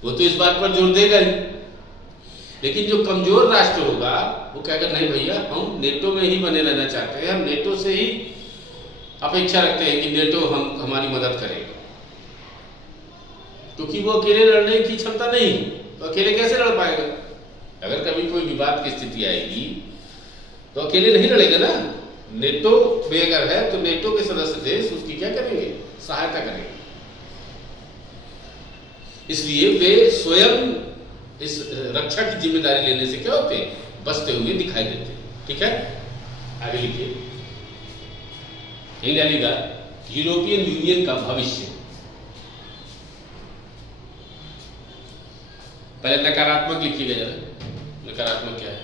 वो तो इस बात पर जोर देगा ही, लेकिन जो कमजोर राष्ट्र होगा वो कहेगा नहीं भैया, हम नेटो में ही बने रहना चाहते हैं, हम नेटो से ही अपेक्षा रखते हैं कि नेटो हमारी मदद करेगा, क्योंकि वो अकेले लड़ने की क्षमता नहीं, तो अकेले कैसे लड़ पाएगा? अगर कभी कोई विवाद की स्थिति आएगी तो अकेले नहीं लड़ेगा ना। नेटो में अगर है तो नेटो के सदस्य देश उसकी क्या करेंगे? सहायता करेंगे। इसलिए वे स्वयं इस रक्षा की जिम्मेदारी लेने से क्या होते हैं? बचते हुए दिखाई देते हैं। ठीक है, आगे लिखिए। इंडिया यूरोपियन यूनियन का भविष्य। पहले नकारात्मक लिखिएगा जरा, नकारात्मक क्या है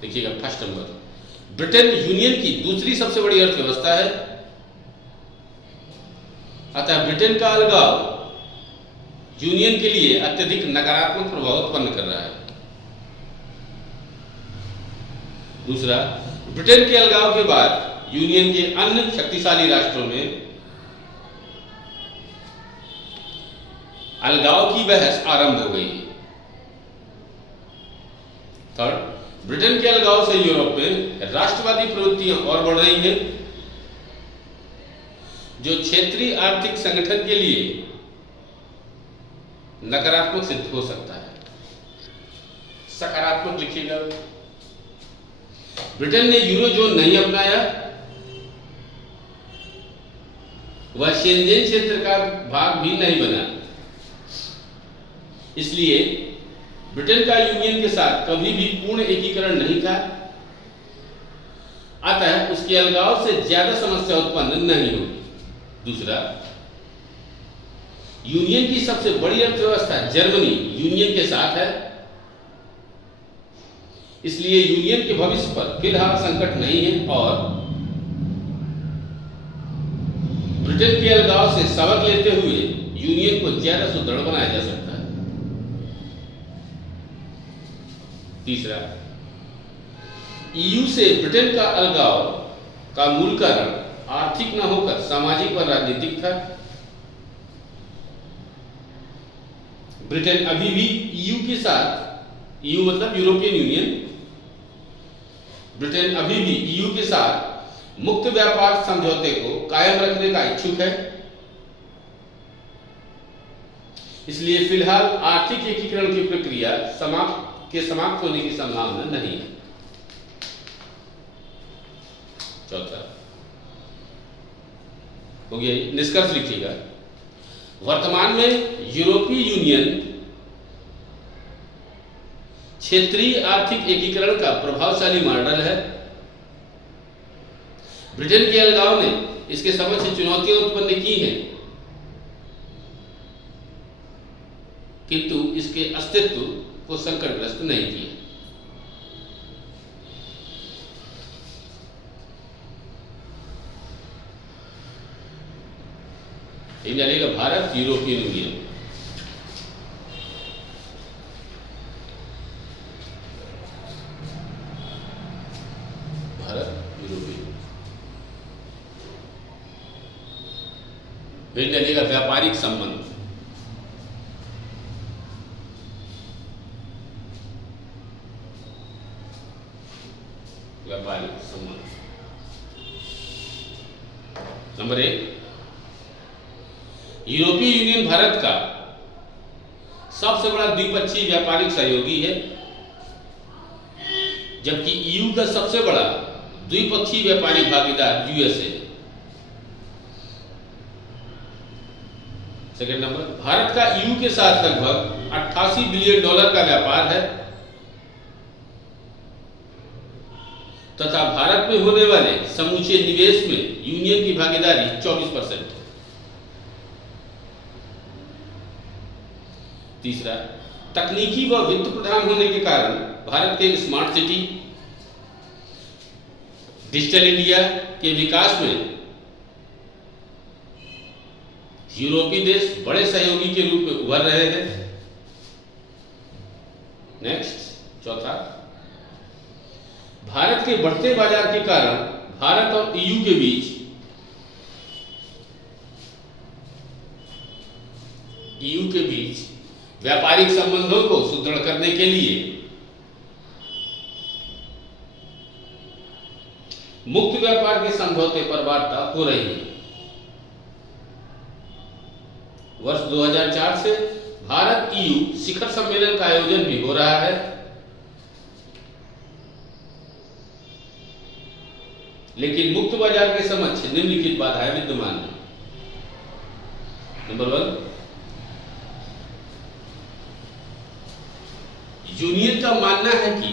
देखिएगा। फर्स्ट नंबर, ब्रिटेन यूनियन की दूसरी सबसे बड़ी अर्थव्यवस्था है, अतः ब्रिटेन का अलगाव यूनियन के लिए अत्यधिक नकारात्मक प्रभाव उत्पन्न कर रहा है। दूसरा, ब्रिटेन के अलगाव के बाद यूनियन के अन्य शक्तिशाली राष्ट्रों में अलगाव की बहस आरंभ हो गई है। थर्ड, ब्रिटेन के अलगाव से यूरोप में राष्ट्रवादी प्रवृत्तियां और बढ़ रही हैं, जो क्षेत्रीय आर्थिक संगठन के लिए नकारात्मक सिद्ध हो सकता है। सकारात्मक लिखिएगा। ब्रिटेन ने यूरोजोन नहीं अपनाया, वह शेंजेन क्षेत्र का भाग भी नहीं बना, इसलिए ब्रिटेन का यूनियन के साथ कभी भी पूर्ण एकीकरण नहीं था, अतः उसके अलगाव से ज्यादा समस्या उत्पन्न नहीं होगी। दूसरा, यूनियन की सबसे बड़ी अर्थव्यवस्था जर्मनी यूनियन के साथ है, इसलिए यूनियन के भविष्य पर फिलहाल संकट नहीं है और ब्रिटेन के अलगाव से सबक लेते हुए यूनियन को ज्यादा सुदृढ़ बनाया जा सकता है। तीसरा, ईयू से ब्रिटेन का अलगाव का मूल कारण आर्थिक न होकर सामाजिक और राजनीतिक था। ब्रिटेन अभी भी ईयू के साथ, ईयू मतलब यूरोपियन यूनियन, ब्रिटेन अभी भी ईयू के साथ मुक्त व्यापार समझौते को कायम रखने का इच्छुक है, इसलिए फिलहाल आर्थिक एकीकरण की प्रक्रिया समाप्त होने की संभावना नहीं है। चौथा हो गया, निष्कर्ष लिखिएगा। वर्तमान में यूरोपीय यूनियन क्षेत्रीय आर्थिक एकीकरण का प्रभावशाली मॉडल है। ब्रिटेन के अलगाव ने इसके समक्ष चुनौतियां उत्पन्न की हैं, किंतु इसके अस्तित्व को संकटग्रस्त नहीं किया। जानेगा Bharat European union. Bharat European जानेगा व्यापारिक संबंध। व्यापारिक संबंध नंबर 1, यूरोपीय यूनियन भारत का सबसे बड़ा द्विपक्षीय व्यापारिक सहयोगी है, जबकि ईयू का सबसे बड़ा द्विपक्षीय व्यापारिक भागीदार यूएसए। सेकेंड नंबर, भारत का ईयू के साथ लगभग 88 बिलियन डॉलर का व्यापार है तथा भारत में होने वाले समूचे निवेश में यूनियन की भागीदारी 24% है। तीसरा, तकनीकी व वित्त प्रधान होने के कारण भारत के स्मार्ट सिटी, डिजिटल इंडिया के विकास में यूरोपीय देश बड़े सहयोगी के रूप में उभर रहे हैं। नेक्स्ट, चौथा, भारत के बढ़ते बाजार के कारण भारत और ईयू के बीच व्यापारिक संबंधों को सुदृढ़ करने के लिए मुक्त व्यापार के समझौते पर वार्ता हो रही है। वर्ष 2004 से भारत ईयू शिखर सम्मेलन का आयोजन भी हो रहा है, लेकिन मुक्त बाजार के समक्ष निम्नलिखित बाधाएं विद्यमान हैं। नंबर 1, यूनियन का मानना है कि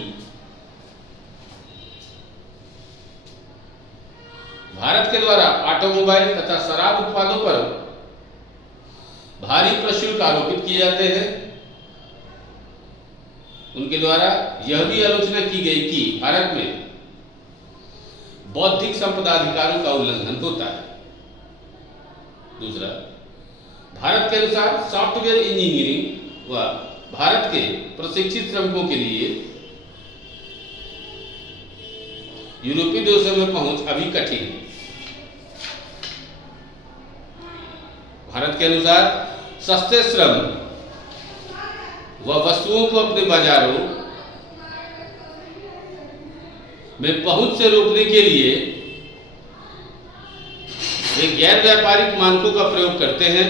भारत के द्वारा ऑटोमोबाइल तथा शराब उत्पादों पर भारी प्रशुल्क आरोपित किए जाते हैं। उनके द्वारा यह भी आलोचना की गई कि भारत में बौद्धिक संपदा अधिकारों का उल्लंघन होता है। दूसरा, भारत के अनुसार सॉफ्टवेयर इंजीनियरिंग व भारत के प्रशिक्षित श्रमिकों के लिए यूरोपीय देशों में पहुंच अभी कठिन है। भारत के अनुसार सस्ते श्रम व वस्तुओं को अपने बाजारों में पहुंच से रोकने के लिए वे गैर व्यापारिक मानकों का प्रयोग करते हैं।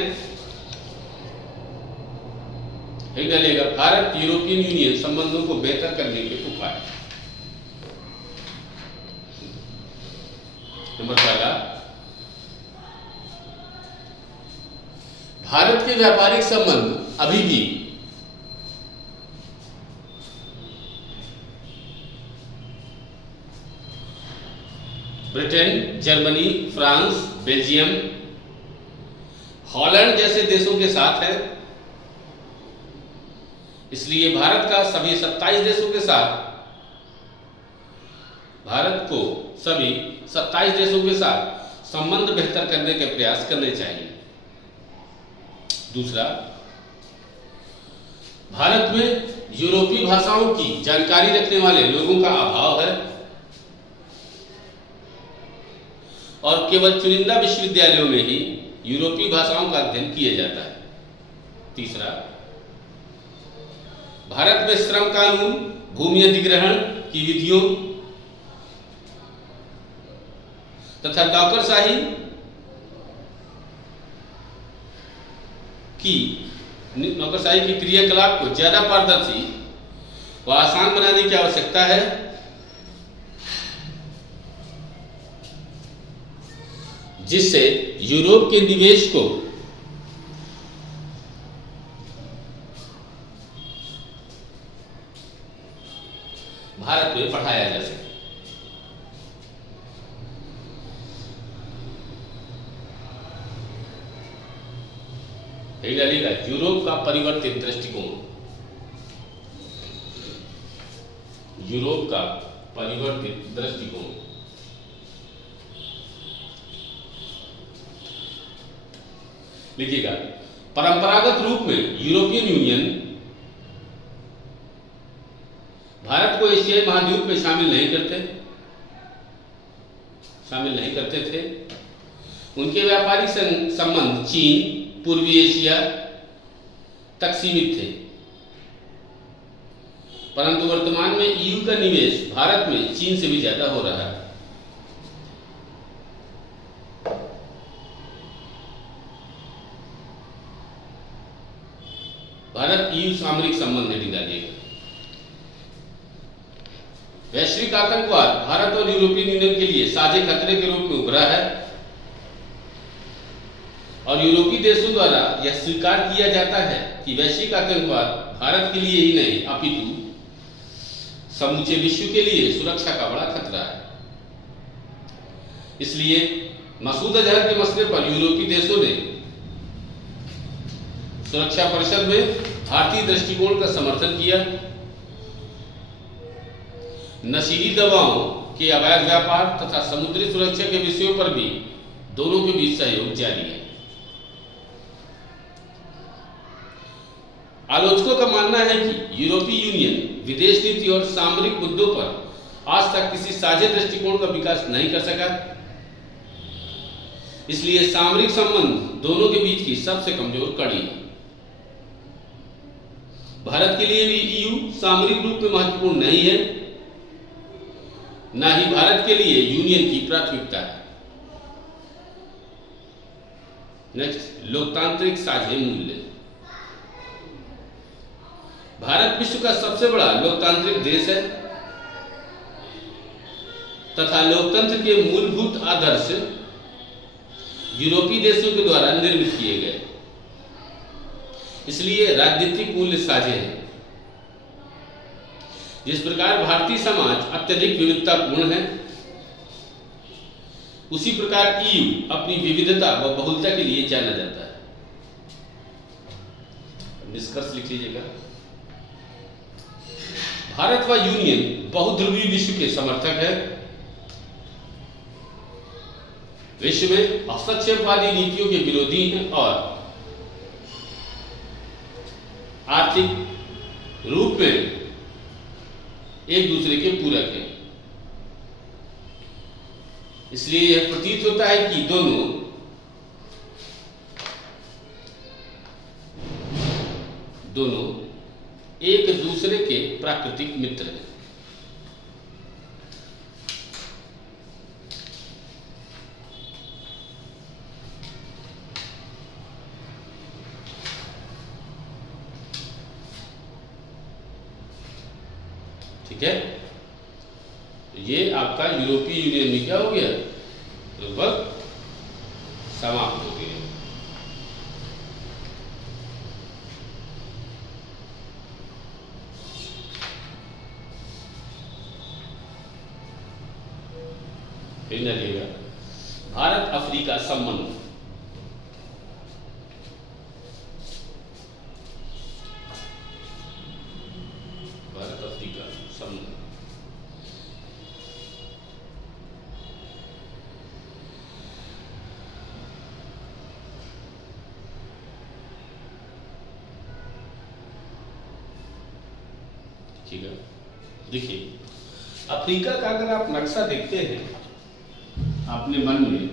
डलेगा भारत यूरोपियन यूनियन संबंधों को बेहतर करने के उपाय। नंबर 11, भारत के व्यापारिक संबंध अभी भी Britain, Germany, France, Belgium, Holland जैसे देशों के साथ है। इसलिए भारत को सभी 27 देशों के साथ संबंध बेहतर करने के प्रयास करने चाहिए। दूसरा, भारत में यूरोपीय भाषाओं की जानकारी रखने वाले लोगों का अभाव है और केवल चुनिंदा विश्वविद्यालयों में ही यूरोपीय भाषाओं का अध्ययन किया जाता है। तीसरा, भारत में श्रम कानून, भूमि अधिग्रहण की विधियों तथा नौकरशाही की क्रियाकलाप को ज्यादा पारदर्शी व आसान बनाने की आवश्यकता है। जिससे यूरोप के निवेश को भारत में बढ़ाया जा सके। डालिएगा यूरोप का परिवर्तित दृष्टिकोण। यूरोप का परिवर्तित दृष्टिकोण। लिखिएगा, परंपरागत रूप में यूरोपियन यूनियन भारत को एशियाई महाद्वीप में शामिल नहीं करते थे। उनके व्यापारिक संबंध चीन, पूर्वी एशिया तक सीमित थे, परंतु वर्तमान में ईयू का निवेश भारत में चीन से भी ज्यादा हो रहा है। भारत EU सामरिक संबंध हेडिंग डालिएगा। वैश्विक आतंकवाद भारत और यूरोपियन यूनियन के लिए साझे खतरे के रूप में उभरा है और यूरोपीय देशों द्वारा यह स्वीकार किया जाता है कि वैश्विक आतंकवाद भारत के लिए ही नहीं अपितु समूचे विश्व के लिए सुरक्षा का बड़ा खतरा है। इसलिए मसूद अजहर के मसले पर यूरोपीय देशों ने सुरक्षा परिषद में भारतीय दृष्टिकोण का समर्थन किया। नशीली दवाओं के अवैध व्यापार तथा समुद्री सुरक्षा के विषयों पर भी दोनों के बीच सहयोग जारी है। आलोचकों का मानना है कि यूरोपीय यूनियन विदेश नीति और सामरिक मुद्दों पर आज तक किसी साझे दृष्टिकोण का विकास नहीं कर सका। इसलिए सामरिक संबंध दोनों के बीच की सबसे कमजोर कड़ी है। भारत के लिए भी EU सामरिक रूप में महत्वपूर्ण नहीं है, ना ही भारत के लिए यूनियन की प्राथमिकता है। नेक्स्ट, लोकतांत्रिक साझे मूल्य। भारत विश्व का सबसे बड़ा लोकतांत्रिक देश है तथा लोकतंत्र के मूलभूत आदर्श यूरोपीय देशों के द्वारा निर्मित किए गए, इसलिए राजनीतिक मूल्य साझे हैं। जिस प्रकार भारतीय समाज अत्यधिक विविधतापूर्ण है, उसी प्रकार EU अपनी विविधता व बहुलता के लिए जाना जाता है। निष्कर्ष लिख लीजिएगा। भारत व यूनियन बहुध्रुवीय विश्व के समर्थक है। विश्व में हस्तक्षेपवादी नीतियों के विरोधी हैं और आर्थिक रूप में एक दूसरे के पूरक हैं। इसलिए यह प्रतीत होता है कि दोनों एक दूसरे के प्राकृतिक मित्र हैं। ठीक है, ये आपका यूरोपीय यूनियन में क्या हो गया, लगभग समाप्त हो गया। फिर डालिएगा भारत अफ्रीका संबंध। भारत अफ्रीका संबंध ठीक है। देखिए, अफ्रीका का अगर आप नक्शा देखते हैं अपने मन में,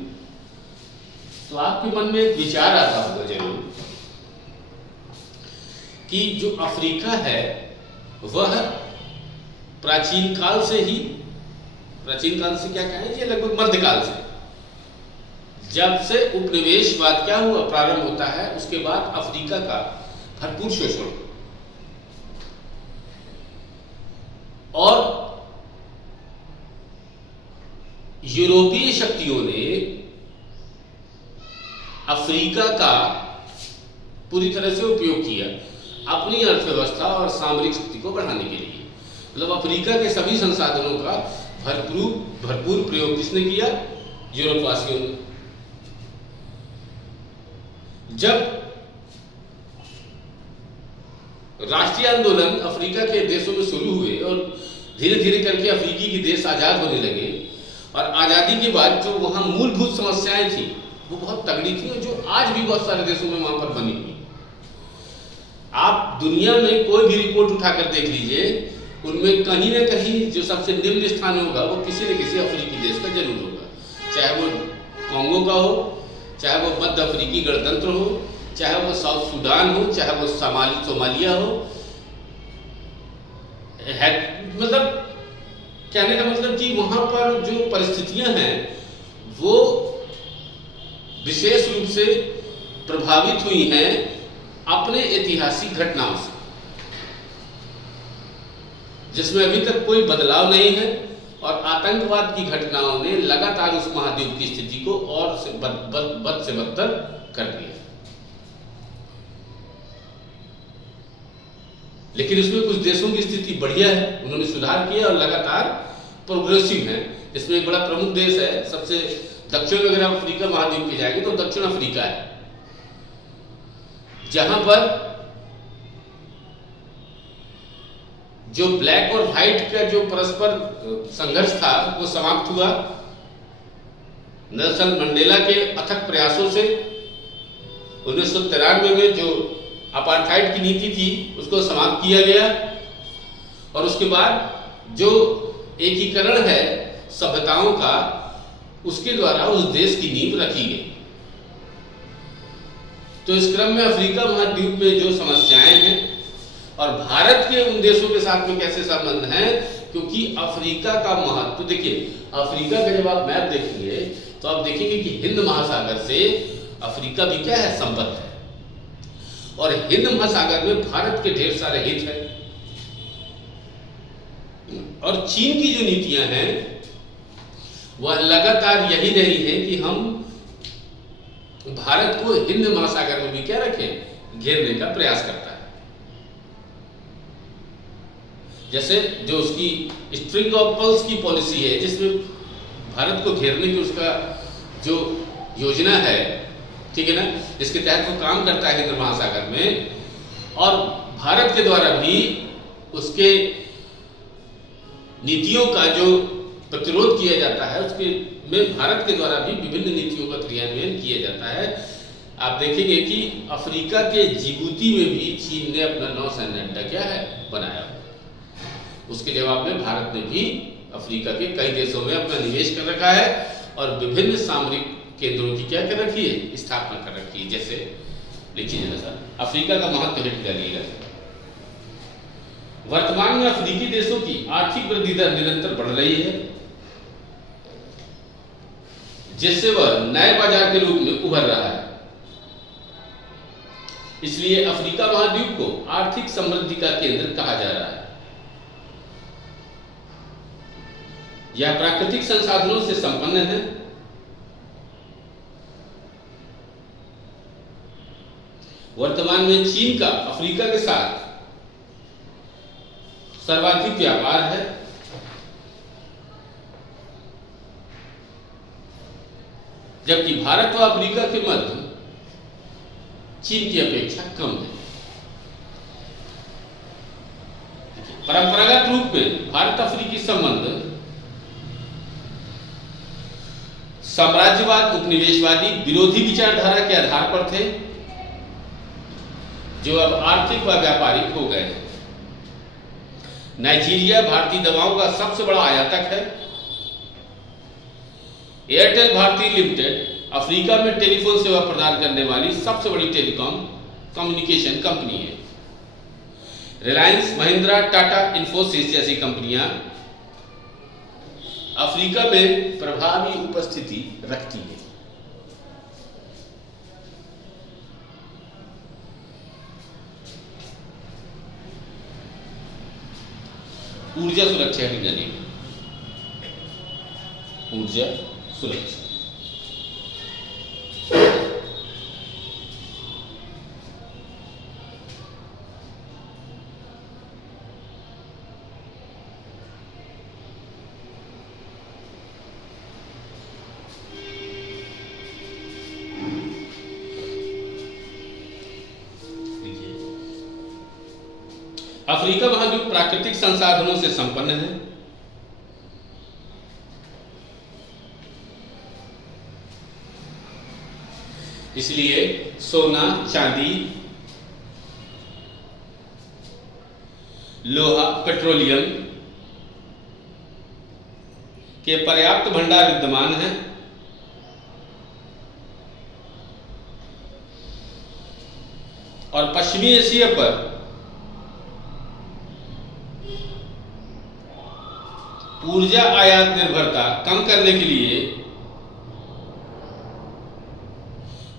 तो आपके मन में एक विचार आता होगा जरूर कि जो अफ्रीका है वह प्राचीन काल से क्या कहें, ये लगभग मध्यकाल से, जब से उपनिवेशवाद क्या हुआ प्रारंभ होता है, उसके बाद अफ्रीका का भरपूर शोषण और यूरोपीय शक्तियों ने अफ्रीका का पूरी तरह से उपयोग किया अपनी अर्थव्यवस्था और सामरिक शक्ति को बढ़ाने के लिए। मतलब अफ्रीका के sभी संसाधनों का भरपूर प्रयोग किसने किया, यूरोप वासियों ने। जब राष्ट्रीय आंदोलन अफ्रीका के देशों में शुरू हुए और धीरे धीरे करके अफ्रीकी के देश आजाद होने लगे, और आज़ादी के बाद जो वहाँ मूलभूत समस्याएं थी वो बहुत तगड़ी थी, और जो आज भी बहुत सारे देशों में वहाँ पर बनी हुई। आप दुनिया में कोई भी रिपोर्ट उठाकर देख लीजिए, उनमें कहीं ना कहीं जो सबसे निम्न स्थान होगा वो किसी न किसी अफ्रीकी देश का जरूर होगा, चाहे वो कॉन्गो का हो, चाहे वो मध्य अफ्रीकी गणतंत्र हो, चाहे वो साउथ सूडान हो, चाहे वो सोमालिया हो। मतलब कहने का मतलब कि वहाँ पर जो परिस्थितियां हैं वो विशेष रूप से प्रभावित हुई हैं अपने ऐतिहासिक घटनाओं से, जिसमें अभी तक कोई बदलाव नहीं है, और आतंकवाद की घटनाओं ने लगातार उस महाद्वीप की स्थिति को और से बद से बदतर कर दिया। लेकिन उसमें कुछ देशों की स्थिति बढ़िया है, उन्होंने सुधार किया और लगातार प्रोग्रेसिव है। इसमें एक बड़ा प्रमुख देश है, सबसे दक्षिण में अगर आप अफ्रीका महाद्वीप पे जाएंगे तो दक्षिण अफ्रीका है, जहां पर जो ब्लैक और व्हाइट का जो परस्पर संघर्ष था वो समाप्त हुआ। नेल्सन मंडेला के अथक प्रयासों से 1993 में जो अपार्थाइड की नीति थी उसको समाप्त किया गया, और उसके बाद जो एकीकरण है सभ्यताओं का, उसके द्वारा उस देश की नींव रखी गई। तो इस क्रम में अफ्रीका महाद्वीप में जो समस्याएं हैं और भारत के उन देशों के साथ में कैसे संबंध हैं, क्योंकि अफ्रीका का महत्व देखिए, अफ्रीका का जब आप मैप देखेंगे तो आप देखेंगे कि हिंद महासागर से अफ्रीका भी क्या है, संबद्ध है, और हिंद महासागर में भारत के ढेर सारे हित हैं। और चीन की जो नीतियां हैं वह लगातार यही रही है कि हम भारत को हिंद महासागर में भी क्या रखें, घेरने का प्रयास करता है। जैसे जो उसकी स्ट्रिंग ऑफ पर्ल्स की पॉलिसी है, जिसमें भारत को घेरने की उसका जो योजना है, ठीक है ना, जिसके तहत वो काम करता है हिंद महासागर में, और भारत के द्वारा भी उसके नीतियों का जो प्रतिरोध किया जाता है, उसके में भारत के द्वारा भी विभिन्न नीतियों का क्रियान्वयन किया जाता है। आप देखेंगे कि अफ्रीका के जिबूती में भी चीन ने अपना नौसैन्य अड्डा क्या है, बनाया। उसके जवाब में भारत ने भी अफ्रीका के कई देशों में अपना निवेश कर रखा है और विभिन्न सामरिक केंद्रों की क्या कर रखी है, स्थापना कर रखी है। जैसे लिखिए जरा सा, अफ्रीका का महत्व हिट करिएगा। वर्तमान में अफ्रीकी देशों की आर्थिक वृद्धि दर निरंतर बढ़ रही है, जिससे वह नए बाजार के रूप में उभर रहा है। इसलिए अफ्रीका महाद्वीप को आर्थिक समृद्धि का केंद्र कहा जा रहा है। यह प्राकृतिक संसाधनों से संपन्न है, वर्तमान में चीन का अफ्रीका के साथ सर्वाधिक व्यापार है, जबकि भारत व अफ्रीका के मध्य चीन की अपेक्षा कम है। परंपरागत रूप में भारत अफ्रीकी संबंध साम्राज्यवाद, उपनिवेशवादी, विरोधी विचारधारा के आधार पर थे, जो अब आर्थिक व व्यापारिक हो गए हैं। नाइजीरिया भारतीय दवाओं का सबसे बड़ा आयातक है। एयरटेल भारती लिमिटेड अफ्रीका में टेलीफोन सेवा प्रदान करने वाली सबसे बड़ी टेलीकॉम कम्युनिकेशन कंपनी है। रिलायंस, महिंद्रा, टाटा, इन्फोसिस जैसी कंपनियां अफ्रीका में प्रभावी उपस्थिति रखती है। ऊर्जा सुरक्षा की जानिए, ऊर्जा सुरक्षा अफ्रीका महाद्वीप प्राकृतिक संसाधनों से संपन्न है, इसलिए सोना, चांदी, लोहा, पेट्रोलियम के पर्याप्त भंडार विद्यमान हैं। और पश्चिमी एशिया पर ऊर्जा आयात निर्भरता कम करने के लिए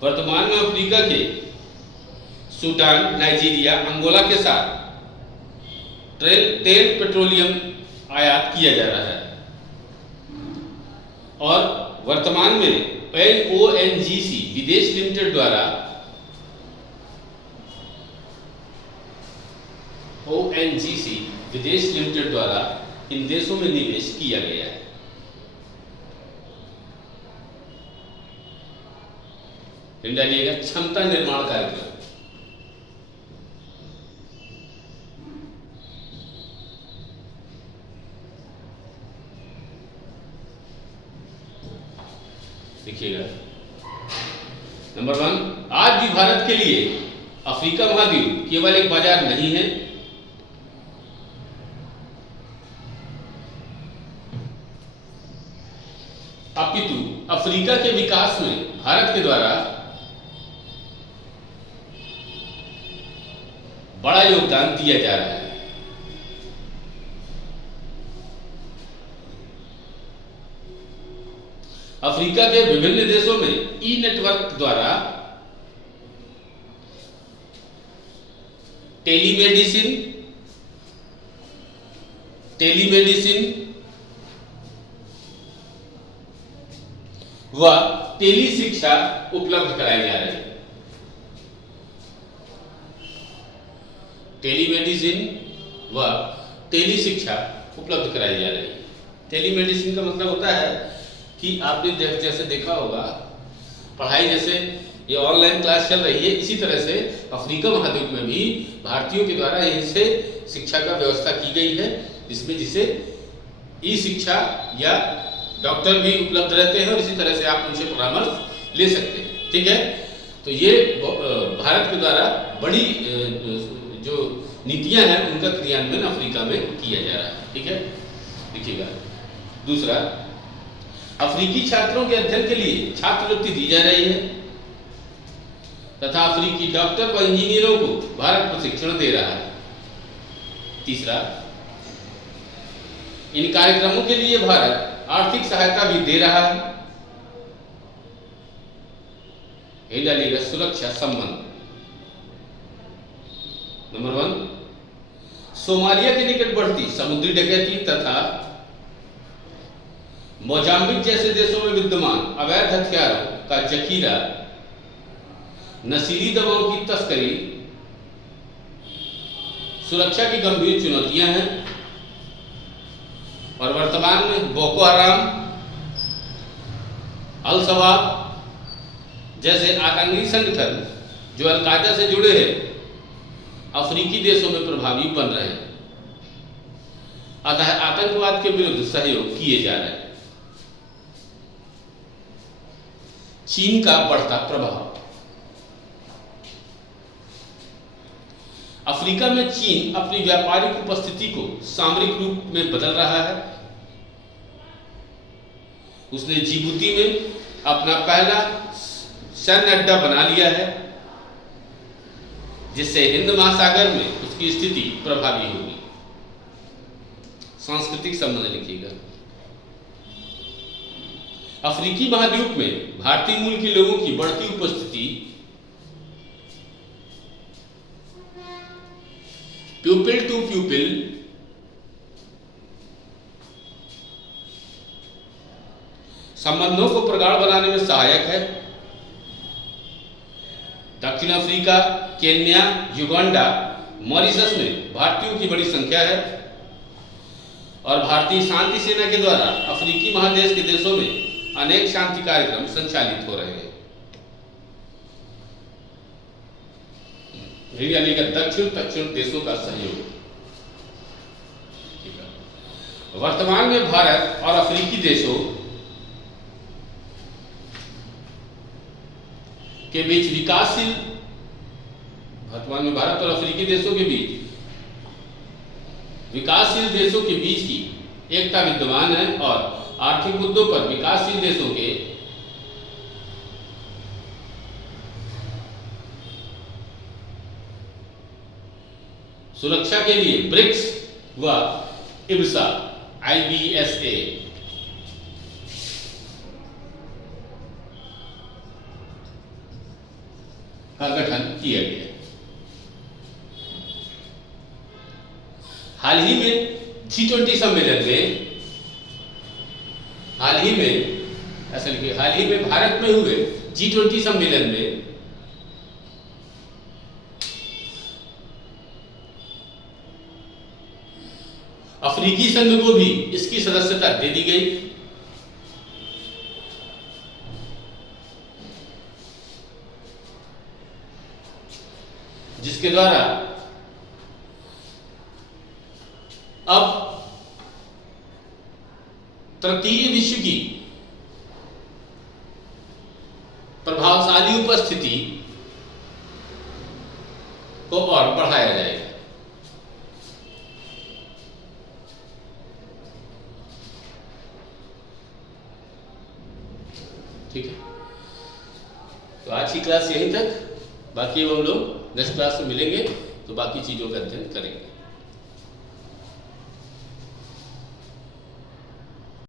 वर्तमान में अफ्रीका के सूडान, नाइजीरिया, अंगोला के साथ तेल पेट्रोलियम आयात किया जा रहा है और वर्तमान में ONGC विदेश लिमिटेड द्वारा ONGC विदेश लिमिटेड द्वारा इन देशों में निवेश किया गया है। डालिएगा क्षमता निर्माण कार्यक्रम। देखिएगा नंबर 1, आज भी भारत के लिए अफ्रीका महाद्वीप केवल एक बाजार नहीं है, अपितु अफ्रीका के विकास में भारत के द्वारा बड़ा योगदान दिया जा रहा है। अफ्रीका के विभिन्न देशों में ई-नेटवर्क द्वारा टेलीमेडिसिन व टेली शिक्षा उपलब्ध कराई जा रही है। टेलीमेडिसिन व टेली शिक्षा उपलब्ध कराई जा रही है। टेलीमेडिसिन का मतलब होता है कि आपने जैसे देखा होगा पढ़ाई, जैसे ये ऑनलाइन क्लास चल रही है, इसी तरह से अफ्रीका महाद्वीप में भी भारतीयों के द्वारा इनसे शिक्षा का व्यवस्था की गई है, इसमें जिसे ई शिक्षा या डॉक्टर भी उपलब्ध रहते हैं और इसी तरह से आप उनसे परामर्श ले सकते हैं। ठीक है, तो ये भारत के द्वारा बड़ी जो नीतियां हैं उनका क्रियान्वयन अफ्रीका में किया जा रहा है। ठीक है, देखिएगा दूसरा, अफ्रीकी छात्रों के अध्ययन के लिए छात्रवृत्ति दी जा रही है तथा अफ्रीकी डॉक्टर व इंजीनियरों को भारत प्रशिक्षण दे रहा है। तीसरा, इन कार्यक्रमों के लिए भारत आर्थिक सहायता भी दे रहा है। डालिएगा सुरक्षा संबंध। नंबर 1, सोमालिया के निकट बढ़ती समुद्री डकैती तथा मोजाम्बिक जैसे देशों में विद्यमान अवैध हथियारों का जखीरा, नशीली दवाओं की तस्करी सुरक्षा की गंभीर चुनौतियां हैं और वर्तमान में बोको हराम, अल शबाब जैसे आतंकी संगठन जो अल कायदा से जुड़े हैं अफ्रीकी देशों में प्रभावी बन रहे हैं, अतः आतंकवाद के विरुद्ध सहयोग किए जा रहे हैं। चीन का बढ़ता प्रभाव। अफ्रीका में चीन अपनी व्यापारिक उपस्थिति को सामरिक रूप में बदल रहा है। उसने जिबूती में अपना पहला सैन्य अड्डा बना लिया है, जिससे हिंद महासागर में उसकी स्थिति प्रभावी होगी। सांस्कृतिक संबंध लिखिएगा। अफ्रीकी महाद्वीप में भारतीय मूल के लोगों की बढ़ती उपस्थिति प्यूपिल टू प्यूपिल संबंधों को प्रगाढ़ बनाने में सहायक है। दक्षिण अफ्रीका, केन्या, युगांडा, मॉरिशस में भारतीयों की बड़ी संख्या है और भारतीय शांति सेना के द्वारा अफ्रीकी महादेश के देशों में अनेक शांति कार्यक्रम संचालित हो रहे हैं। यानी कि दक्षिण देशों का सहयोग। वर्तमान में भारत और अफ्रीकी देशों के बीच विकासशील वर्तमान में भारत और अफ्रीकी देशों के बीच विकासशील देशों के बीच की एकता विद्यमान है और आर्थिक मुद्दों पर विकासशील देशों के सुरक्षा के लिए ब्रिक्स व IBSA का गठन किया गया। हाल ही में G20 सम्मेलन में, हाल ही में भारत में हुए G20 सम्मेलन में अफ्रीकी संघ को भी इसकी सदस्यता दे दी गई। जिसके द्वारा अब तृतीय विश्व की प्रभावशाली उपस्थिति को और बढ़ाया जाएगा। ठीक है, तो आज की क्लास यहीं तक। बाकी हम लोग नेक्स्ट क्लास में मिलेंगे तो बाकी चीजों का अध्ययन करेंगे।